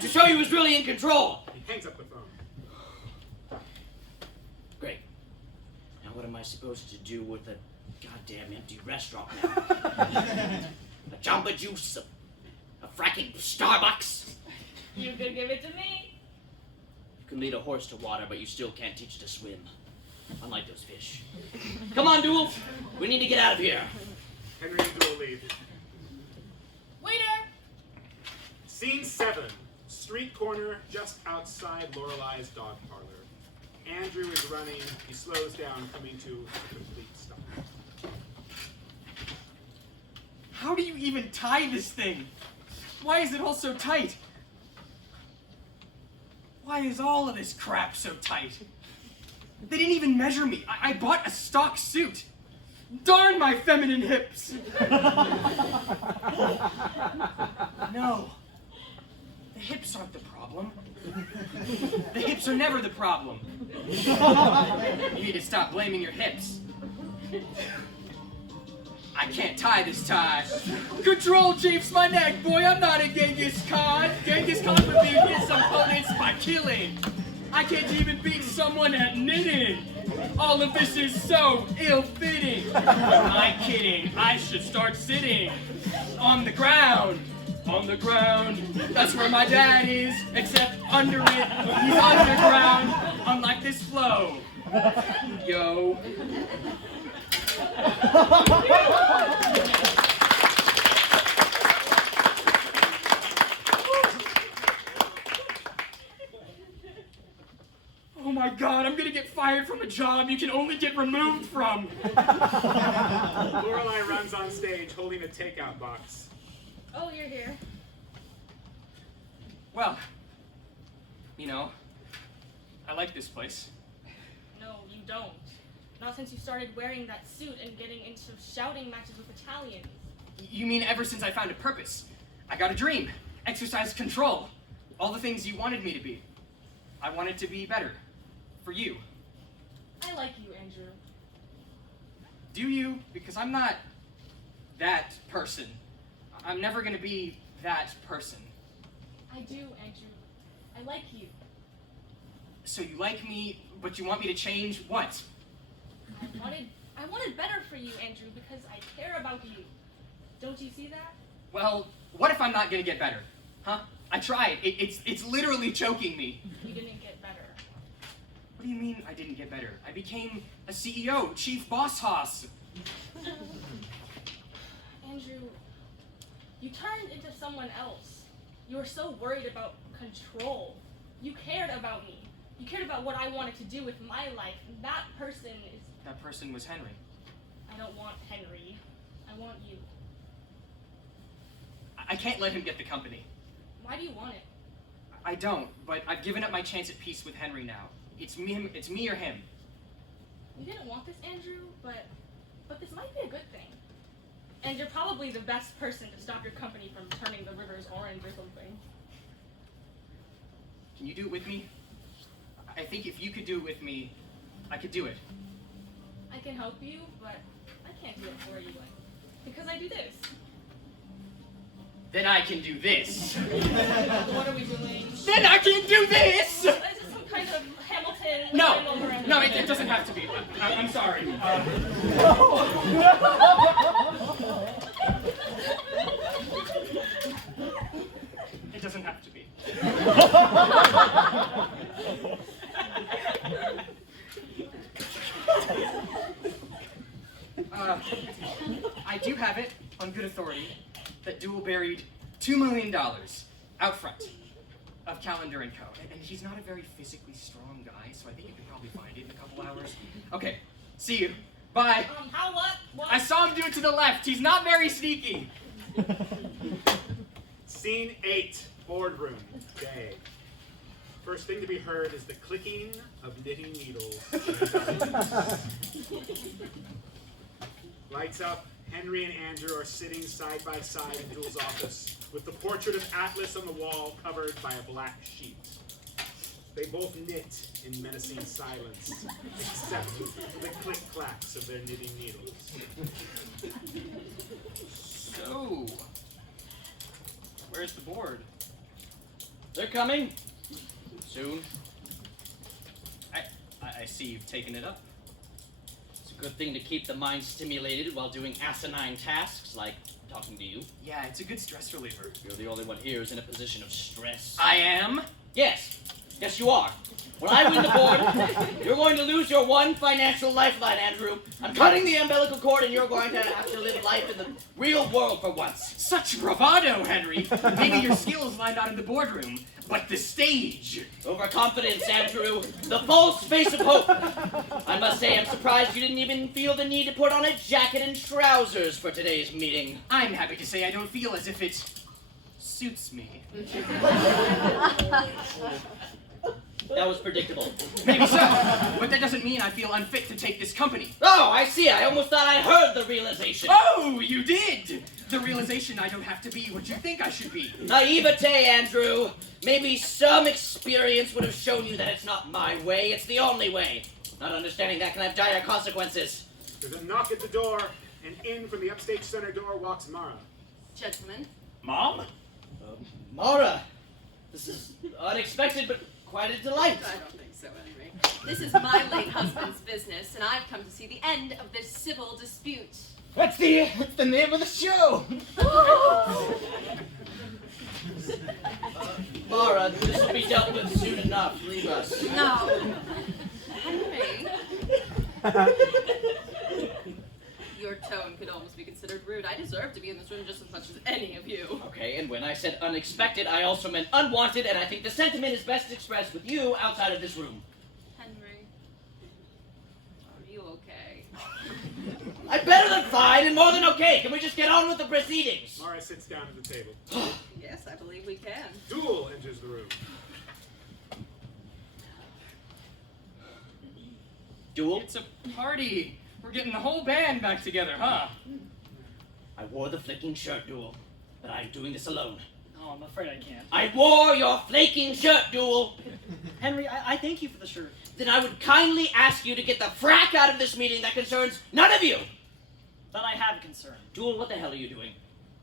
To show you who's really in control. He hangs up the phone. Great. Now what am I supposed to do with a goddamn empty restaurant now? A Jamba Juice, a fracking Starbucks. You could give it to me. You can lead a horse to water, but you still can't teach it to swim. Unlike those fish. Come on, Duel. We need to get out of here. Henry and Duel leave. Waiter! Scene 7. Street corner just outside Lorelei's dog parlor. Andrew is running. He slows down, coming to a complete stop. How do you even tie this thing? Why is it all so tight? Why is all of this crap so tight? They didn't even measure me. I bought a stock suit. Darn my feminine hips! No. The hips aren't the problem. The hips are never the problem. You need to stop blaming your hips. I can't tie this tie. Control Chief's my neck, boy. I'm not a Genghis Khan. Genghis Khan would beat his opponents by killing. I can't even beat someone at knitting. All of this is so ill-fitting. Am I kidding? I should start sitting on the ground. On the ground. That's where my dad is, except under it, he's underground, unlike this flow. Yo. Oh my God, I'm gonna get fired from a job you can only get removed from. Lorelei runs on stage holding a takeout box. Oh, you're here. Well, you know, I like this place. No, you don't. Not since you started wearing that suit and getting into shouting matches with Italians. You mean ever since I found a purpose? I got a dream, exercise control, all the things you wanted me to be. I wanted to be better. For you. I like you, Andrew. Do you? Because I'm not that person. I'm never gonna be that person. I do, Andrew. I like you. So you like me, but you want me to change what? I wanted better for you, Andrew, because I care about you. Don't you see that? Well, what if I'm not gonna get better? Huh? I tried. It's literally choking me. You didn't get better. What do you mean I didn't get better? I became a CEO, Chief Boss Hoss. Andrew, you turned into someone else. You were so worried about control. You cared about me. You cared about what I wanted to do with my life. And that person is... That person was Henry. I don't want Henry. I want you. I can't let him get the company. Why do you want it? I don't, but I've given up my chance at peace with Henry now. It's me or him. You didn't want this, Andrew, but this might be a good thing. And you're probably the best person to stop your company from turning the rivers orange or something. Can you do it with me? I think if you could do it with me, I could do it. I can help you, but I can't do it for you. Because I do this. Then I can do this. What are we doing? Then I can do this! Is it some kind of Hamilton? No, it doesn't have to be. I'm sorry. It doesn't have to be. I do have it on good authority that Duel buried $2 million out front of Calendar and Co. And he's not a very physically strong guy, so I think you can probably find it in a couple hours. Okay, see you. Bye. How what? What? I saw him do it to the left. He's not very sneaky. Scene 8, boardroom, day. First thing to be heard is the clicking of knitting needles. Lights up, Henry and Andrew are sitting side by side in Duel's office with the portrait of Atlas on the wall covered by a black sheet. They both knit in menacing silence, except for the click-clacks of their knitting needles. So, where's the board? They're coming. Soon. I see you've taken it up. It's a good thing to keep the mind stimulated while doing asinine tasks like talking to you. Yeah, it's a good stress reliever. You're the only one here who's in a position of stress. I am? Yes. Yes, you are. When I win the board, you're going to lose your one financial lifeline, Andrew. I'm cutting the umbilical cord, and you're going to have to live life in the real world for once. Such bravado, Henry. Maybe your skills lie not in the boardroom, but the stage. Overconfidence, Andrew. The false face of hope. I must say, I'm surprised you didn't even feel the need to put on a jacket and trousers for today's meeting. I'm happy to say I don't feel as if it suits me. That was predictable. Maybe so, but that doesn't mean I feel unfit to take this company. Oh, I see. I almost thought I heard the realization. Oh, you did! The realization I don't have to be what you think I should be. Naivete, Andrew. Maybe some experience would have shown you that it's not my way, it's the only way. Not understanding that can have dire consequences. There's a knock at the door, and in from the upstage center door walks Mara. Gentlemen, Mom? Mara, this is unexpected, but quite a delight. I don't think so anyway. This is my late husband's business, and I've come to see the end of this civil dispute. That's the name of the show. Mara, this will be dealt with soon enough. Leave us. No. Henry. Your tone could almost be considered rude. I deserve to be in this room just as much as any of you. Okay, and when I said unexpected, I also meant unwanted, and I think the sentiment is best expressed with you outside of this room. Henry. Are you okay? I'm better than fine and more than okay. Can we just get on with the proceedings? Mara sits down at the table. Yes, I believe we can. Duel enters the room. Duel? It's a party. We're getting the whole band back together, huh? I wore the flaking shirt, Duel, but I'm doing this alone. Oh, I'm afraid I can't. I wore your flaking shirt, Duel. Henry, I thank you for the shirt. Then I would kindly ask you to get the frack out of this meeting that concerns none of you. But I have a concern. Duel, what the hell are you doing?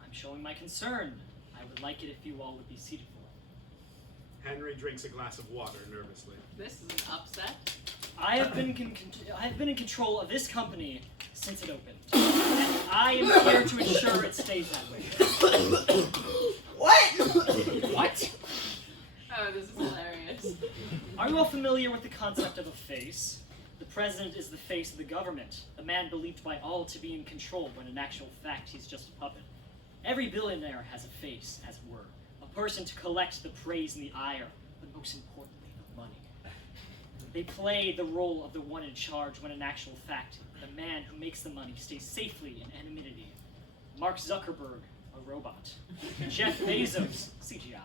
I'm showing my concern. I would like it if you all would be seated for it. Henry drinks a glass of water nervously. This is an upset. I have been in control of this company since it opened. And I am here to ensure it stays that way. What? What? Oh, this is hilarious. Are you all familiar with the concept of a face? The president is the face of the government, a man believed by all to be in control when in actual fact he's just a puppet. Every billionaire has a face, as it were, a person to collect the praise and the ire, but most importantly, the money. They play the role of the one in charge when in actual fact, the man who makes the money stays safely in anonymity. Mark Zuckerberg, a robot. Jeff Bezos, CGI.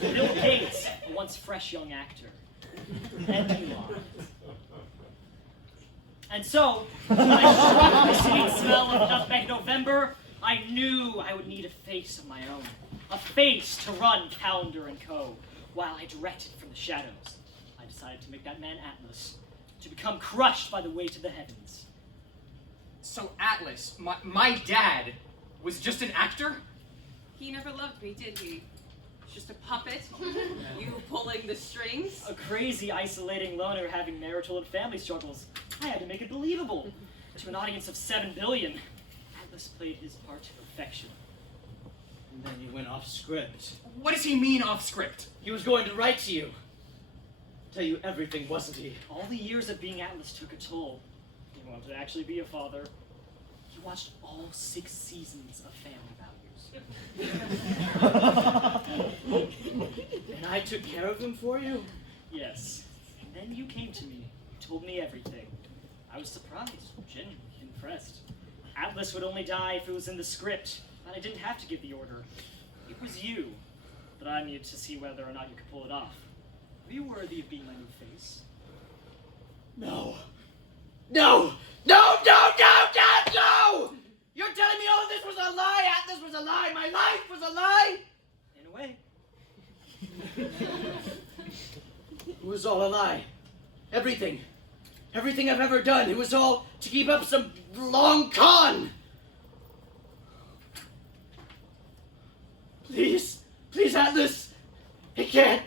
Bill Gates, a once fresh young actor. And Elon. And so, when I struck the sweet smell of Nutmeg November, I knew I would need a face of my own. A face to run Calendar and Co., while I directed from the shadows, I decided to make that man Atlas, to become crushed by the weight of the heavens. So Atlas, my dad, was just an actor? He never loved me, did he? Just a puppet? You pulling the strings? A crazy, isolating loner having marital and family struggles. I had to make it believable. To an audience of 7 billion, Atlas played his part to perfection. And then you went off script. What does he mean off script? He was going to write to you. Tell you everything, wasn't he? All the years of being Atlas took a toll. He wanted to actually be a father. He watched all 6 seasons of Family Values. And I took care of him for you? Yes. And then you came to me. You told me everything. I was surprised, genuinely impressed. Atlas would only die if it was in the script, and I didn't have to give the order. It was you that I needed to see whether or not you could pull it off. Are you worthy of being my new face? No. No! No, no, no, no, no! You're telling me all of this was a lie, Atlas was a lie, my life was a lie? In a way. It was all a lie. Everything. Everything I've ever done, it was all to keep up some long con. Please, please, Atlas. It can't.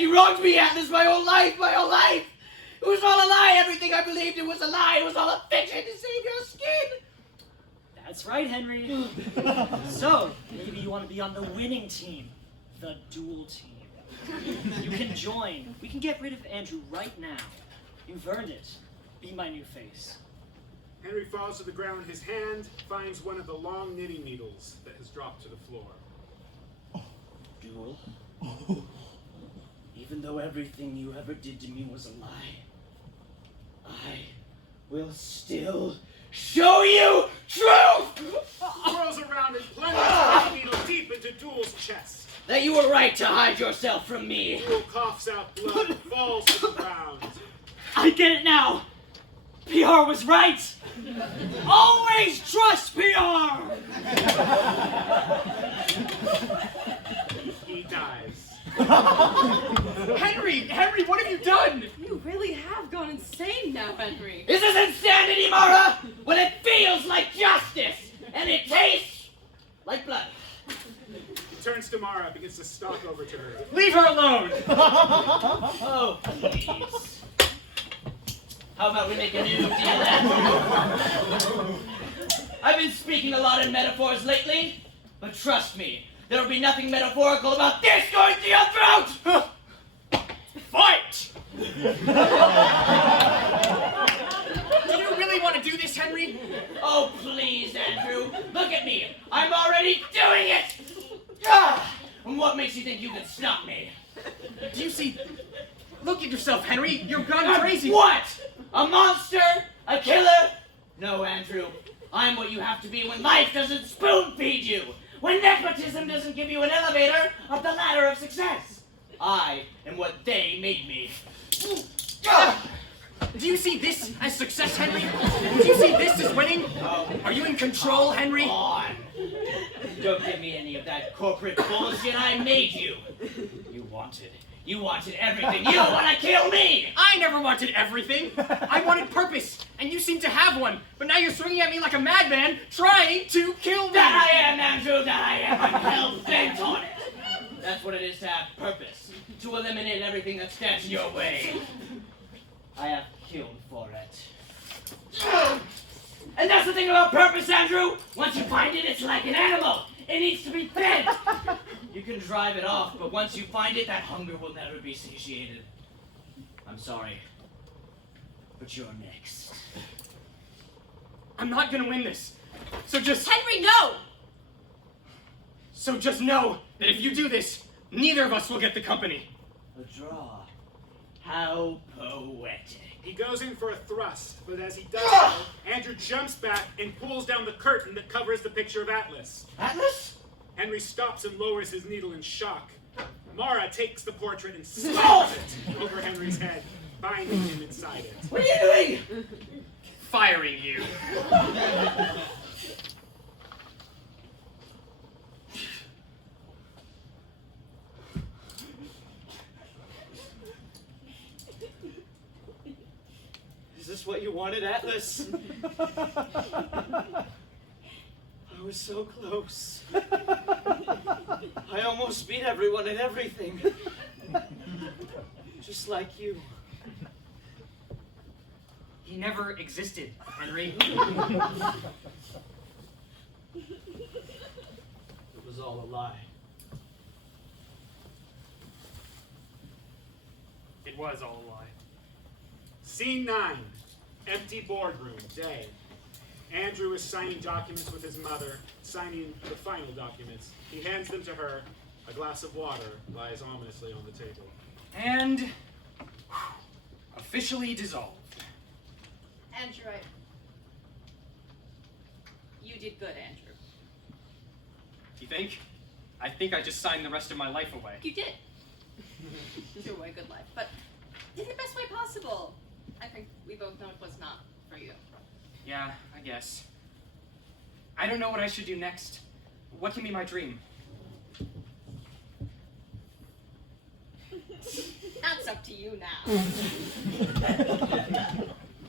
You wronged me, Atlas, my whole life. It was all a lie. Everything I believed it was a lie. It was all a fiction to save your skin. That's right, Henry. So, maybe you want to be on the winning team, the duel team. You can join. We can get rid of Andrew right now. You've earned it. Be my new face. Henry falls to the ground. His hand finds one of the long knitting needles that has dropped to the floor. Duel? Even though everything you ever did to me was a lie, I will still show you truth! Whirls around and plunges the needle deep into Duel's chest. That you were right to hide yourself from me. Duel coughs out blood and falls to the ground. I get it now. PR was right. Always trust PR. He dies. Henry, what have you done? You really have gone insane now, Henry. This is insanity, Mara! When it feels like justice, and it tastes like blood. He turns to Mara, begins to stalk over to her. Leave her alone! Oh, please. How about we make a new deal, Andrew? I've been speaking a lot in metaphors lately, but trust me, there will be nothing metaphorical about this going to your throat! Fight! Do you really want to do this, Henry? Oh, please, Andrew. Look at me. I'm already doing it! Ah! And what makes you think you can stop me? Do you see? Look at yourself, Henry. You've gone crazy. What? A monster? A killer? No, Andrew. I'm what you have to be when life doesn't spoon-feed you. When nepotism doesn't give you an elevator up the ladder of success. I am what they made me. Do you see this as success, Henry? Do you see this as winning? Are you in control, Henry? Come on. Don't give me any of that corporate bullshit. I made you. You wanted everything. You want to kill me. I never wanted everything. I wanted purpose, and you seem to have one. But now you're swinging at me like a madman, trying to kill me. That I am, Andrew. That I am. I'm hell-bent on it. That's what it is to have purpose. To eliminate everything that stands in your way. I have killed for it. And that's the thing about purpose, Andrew. Once you find it, it's like an animal. It needs to be fed. You can drive it off, but once you find it, that hunger will never be satiated. I'm sorry, but you're next. I'm not gonna win this. So just know that if you do this, neither of us will get the company. A draw. How poetic. He goes in for a thrust, but as he does so, Andrew jumps back and pulls down the curtain that covers the picture of Atlas. Atlas? Henry stops and lowers his needle in shock. Mara takes the portrait and slams it over Henry's head, binding him inside it. What are you doing? Firing you. wanted Atlas. I was so close. I almost beat everyone at everything. Just like you. He never existed, Henry. It was all a lie. It was all a lie. Scene 9, empty boardroom, day. Andrew is signing documents with his mother, signing the final documents. He hands them to her. A glass of water lies ominously on the table. And officially dissolved. Andrew, you did good, Andrew. You think? I think I just signed the rest of my life away. You did. You threw away a good life, but in the best way possible. I think we both know it was not for you. Yeah, I guess. I don't know what I should do next. What can be my dream? That's up to you now.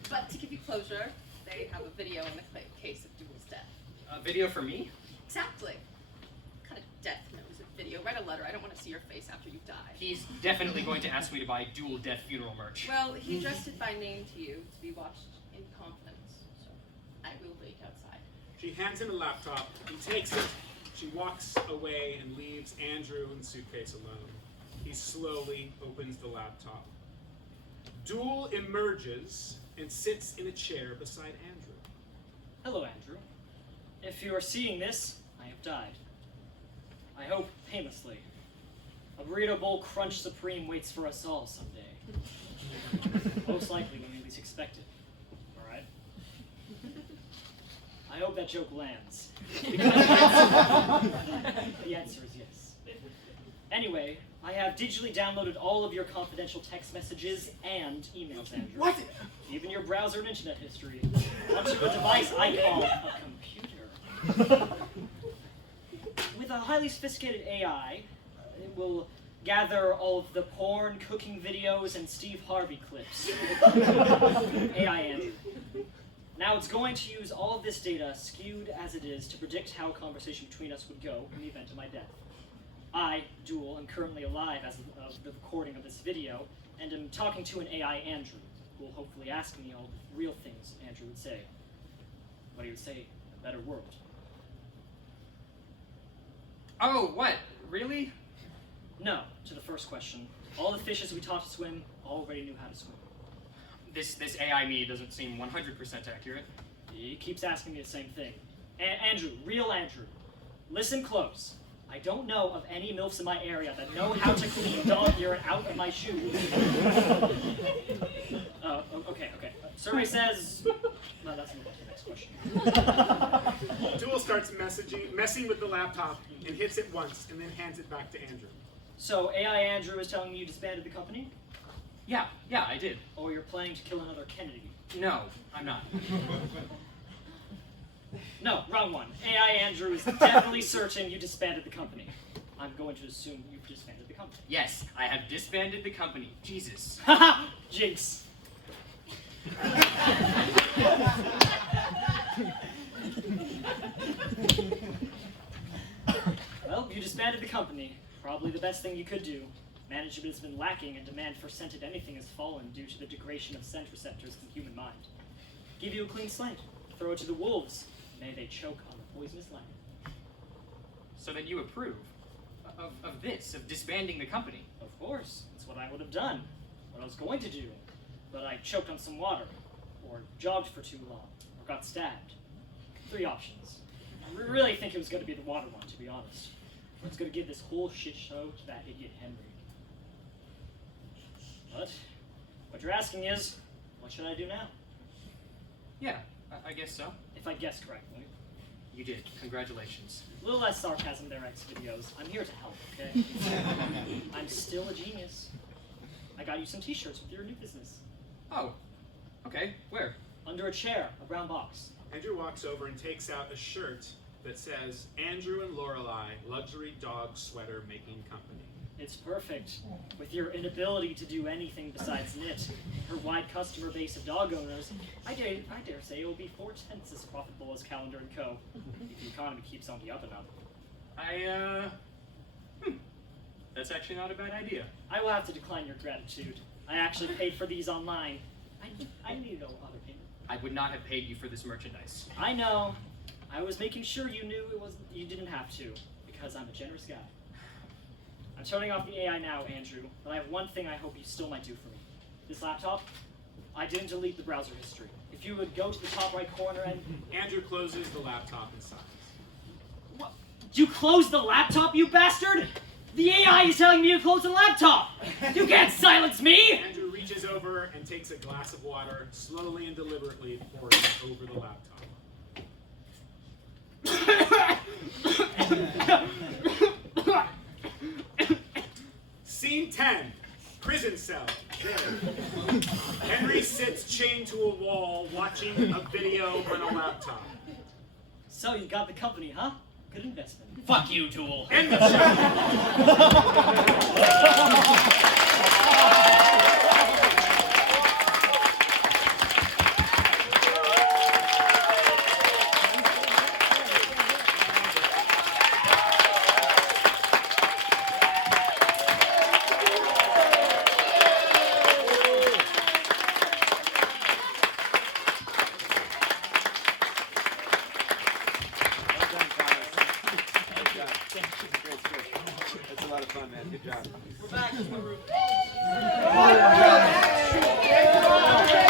But to give you closure, they have a video in the case of Duel's death. A video for me? Exactly. What kind of death note is a video? Write a letter. I don't want to see your face after you die. He's definitely going to ask me to buy Duel Death funeral merch. Well, he addressed it by name to you to be watched in confidence. So I will wait outside. She hands him a laptop. He takes it. She walks away and leaves Andrew and the suitcase alone. He slowly opens the laptop. Duel emerges and sits in a chair beside Andrew. Hello, Andrew. If you are seeing this, I have died. I hope painlessly. A burrito bowl crunch supreme waits for us all someday. Most likely when we least expect it. Alright? I hope that joke lands. Because the answer is yes. Anyway, I have digitally downloaded all of your confidential text messages and emails, Andrew. What? Even your browser and internet history. Onto a device I call a computer. With a highly sophisticated AI, it will gather all of the porn, cooking videos, and Steve Harvey clips. AI Andrew. Now it's going to use all of this data, skewed as it is, to predict how a conversation between us would go in the event of my death. I, Duel, am currently alive as of the recording of this video, and am talking to an AI Andrew, who will hopefully ask me all the real things Andrew would say. What he would say, a better world. Oh, what? Really? No, to the first question. All the fishes we taught to swim already knew how to swim. This AI me doesn't seem 100% accurate. He keeps asking me the same thing. Andrew, real Andrew, listen close. I don't know of any MILFs in my area that know how to clean dog urine out of my shoes. Okay. Survey says... No, that's not the next question. Duel starts messing with the laptop and hits it once and then hands it back to Andrew. So AI Andrew is telling me you disbanded the company? Yeah, I did. Or you're planning to kill another Kennedy? No, I'm not. No, wrong one. AI Andrew is definitely certain you disbanded the company. I'm going to assume you've disbanded the company. Yes, I have disbanded the company. Jesus. Haha! Jinx. Well, you disbanded the company. Probably the best thing you could do. Management has been lacking and demand for scented anything has fallen due to the degradation of scent receptors in the human mind. Give you a clean slate. Throw it to the wolves. May they choke on the poisonous lamb. So then you approve of this, of disbanding the company? Of course, that's what I would have done. What I was going to do. But I choked on some water, or jogged for too long, or got stabbed. 3 options. I really think it was going to be the water one, to be honest. Or it's going to give this whole shit show to that idiot Henry. But what you're asking is, what should I do now? Yeah, I guess so. If I guessed correctly. You did. Congratulations. A little less sarcasm there, X videos. I'm here to help, okay? I'm still a genius. I got you some t-shirts with your new business. Oh, okay. Where? Under a chair, a brown box. Andrew walks over and takes out a shirt that says, Andrew and Lorelei, Luxury Dog Sweater Making Company. It's perfect. With your inability to do anything besides knit, her wide customer base of dog owners, I dare say it will be 4/10 as profitable as Calendar & Co. if the economy keeps on the up and up. That's actually not a bad idea. I will have to decline your gratitude. I actually paid for these online. I need no other payment. I would not have paid you for this merchandise. I know. I was making sure you knew you didn't have to, because I'm a generous guy. I'm turning off the AI now, Andrew, but I have one thing I hope you still might do for me. This laptop, I didn't delete the browser history. If you would go to the top right corner and... Andrew closes the laptop and sighs. What? You closed the laptop, you bastard? The AI is telling me to close the laptop! You can't silence me! Andrew reaches over and takes a glass of water, slowly and deliberately pours it over the laptop. Scene 10. Prison cell. There. Henry sits chained to a wall watching a video on a laptop. So you got the company, huh? Good investment. Fuck you, Tool. End of show. That's a lot of fun, man. Good job. We're back. All right.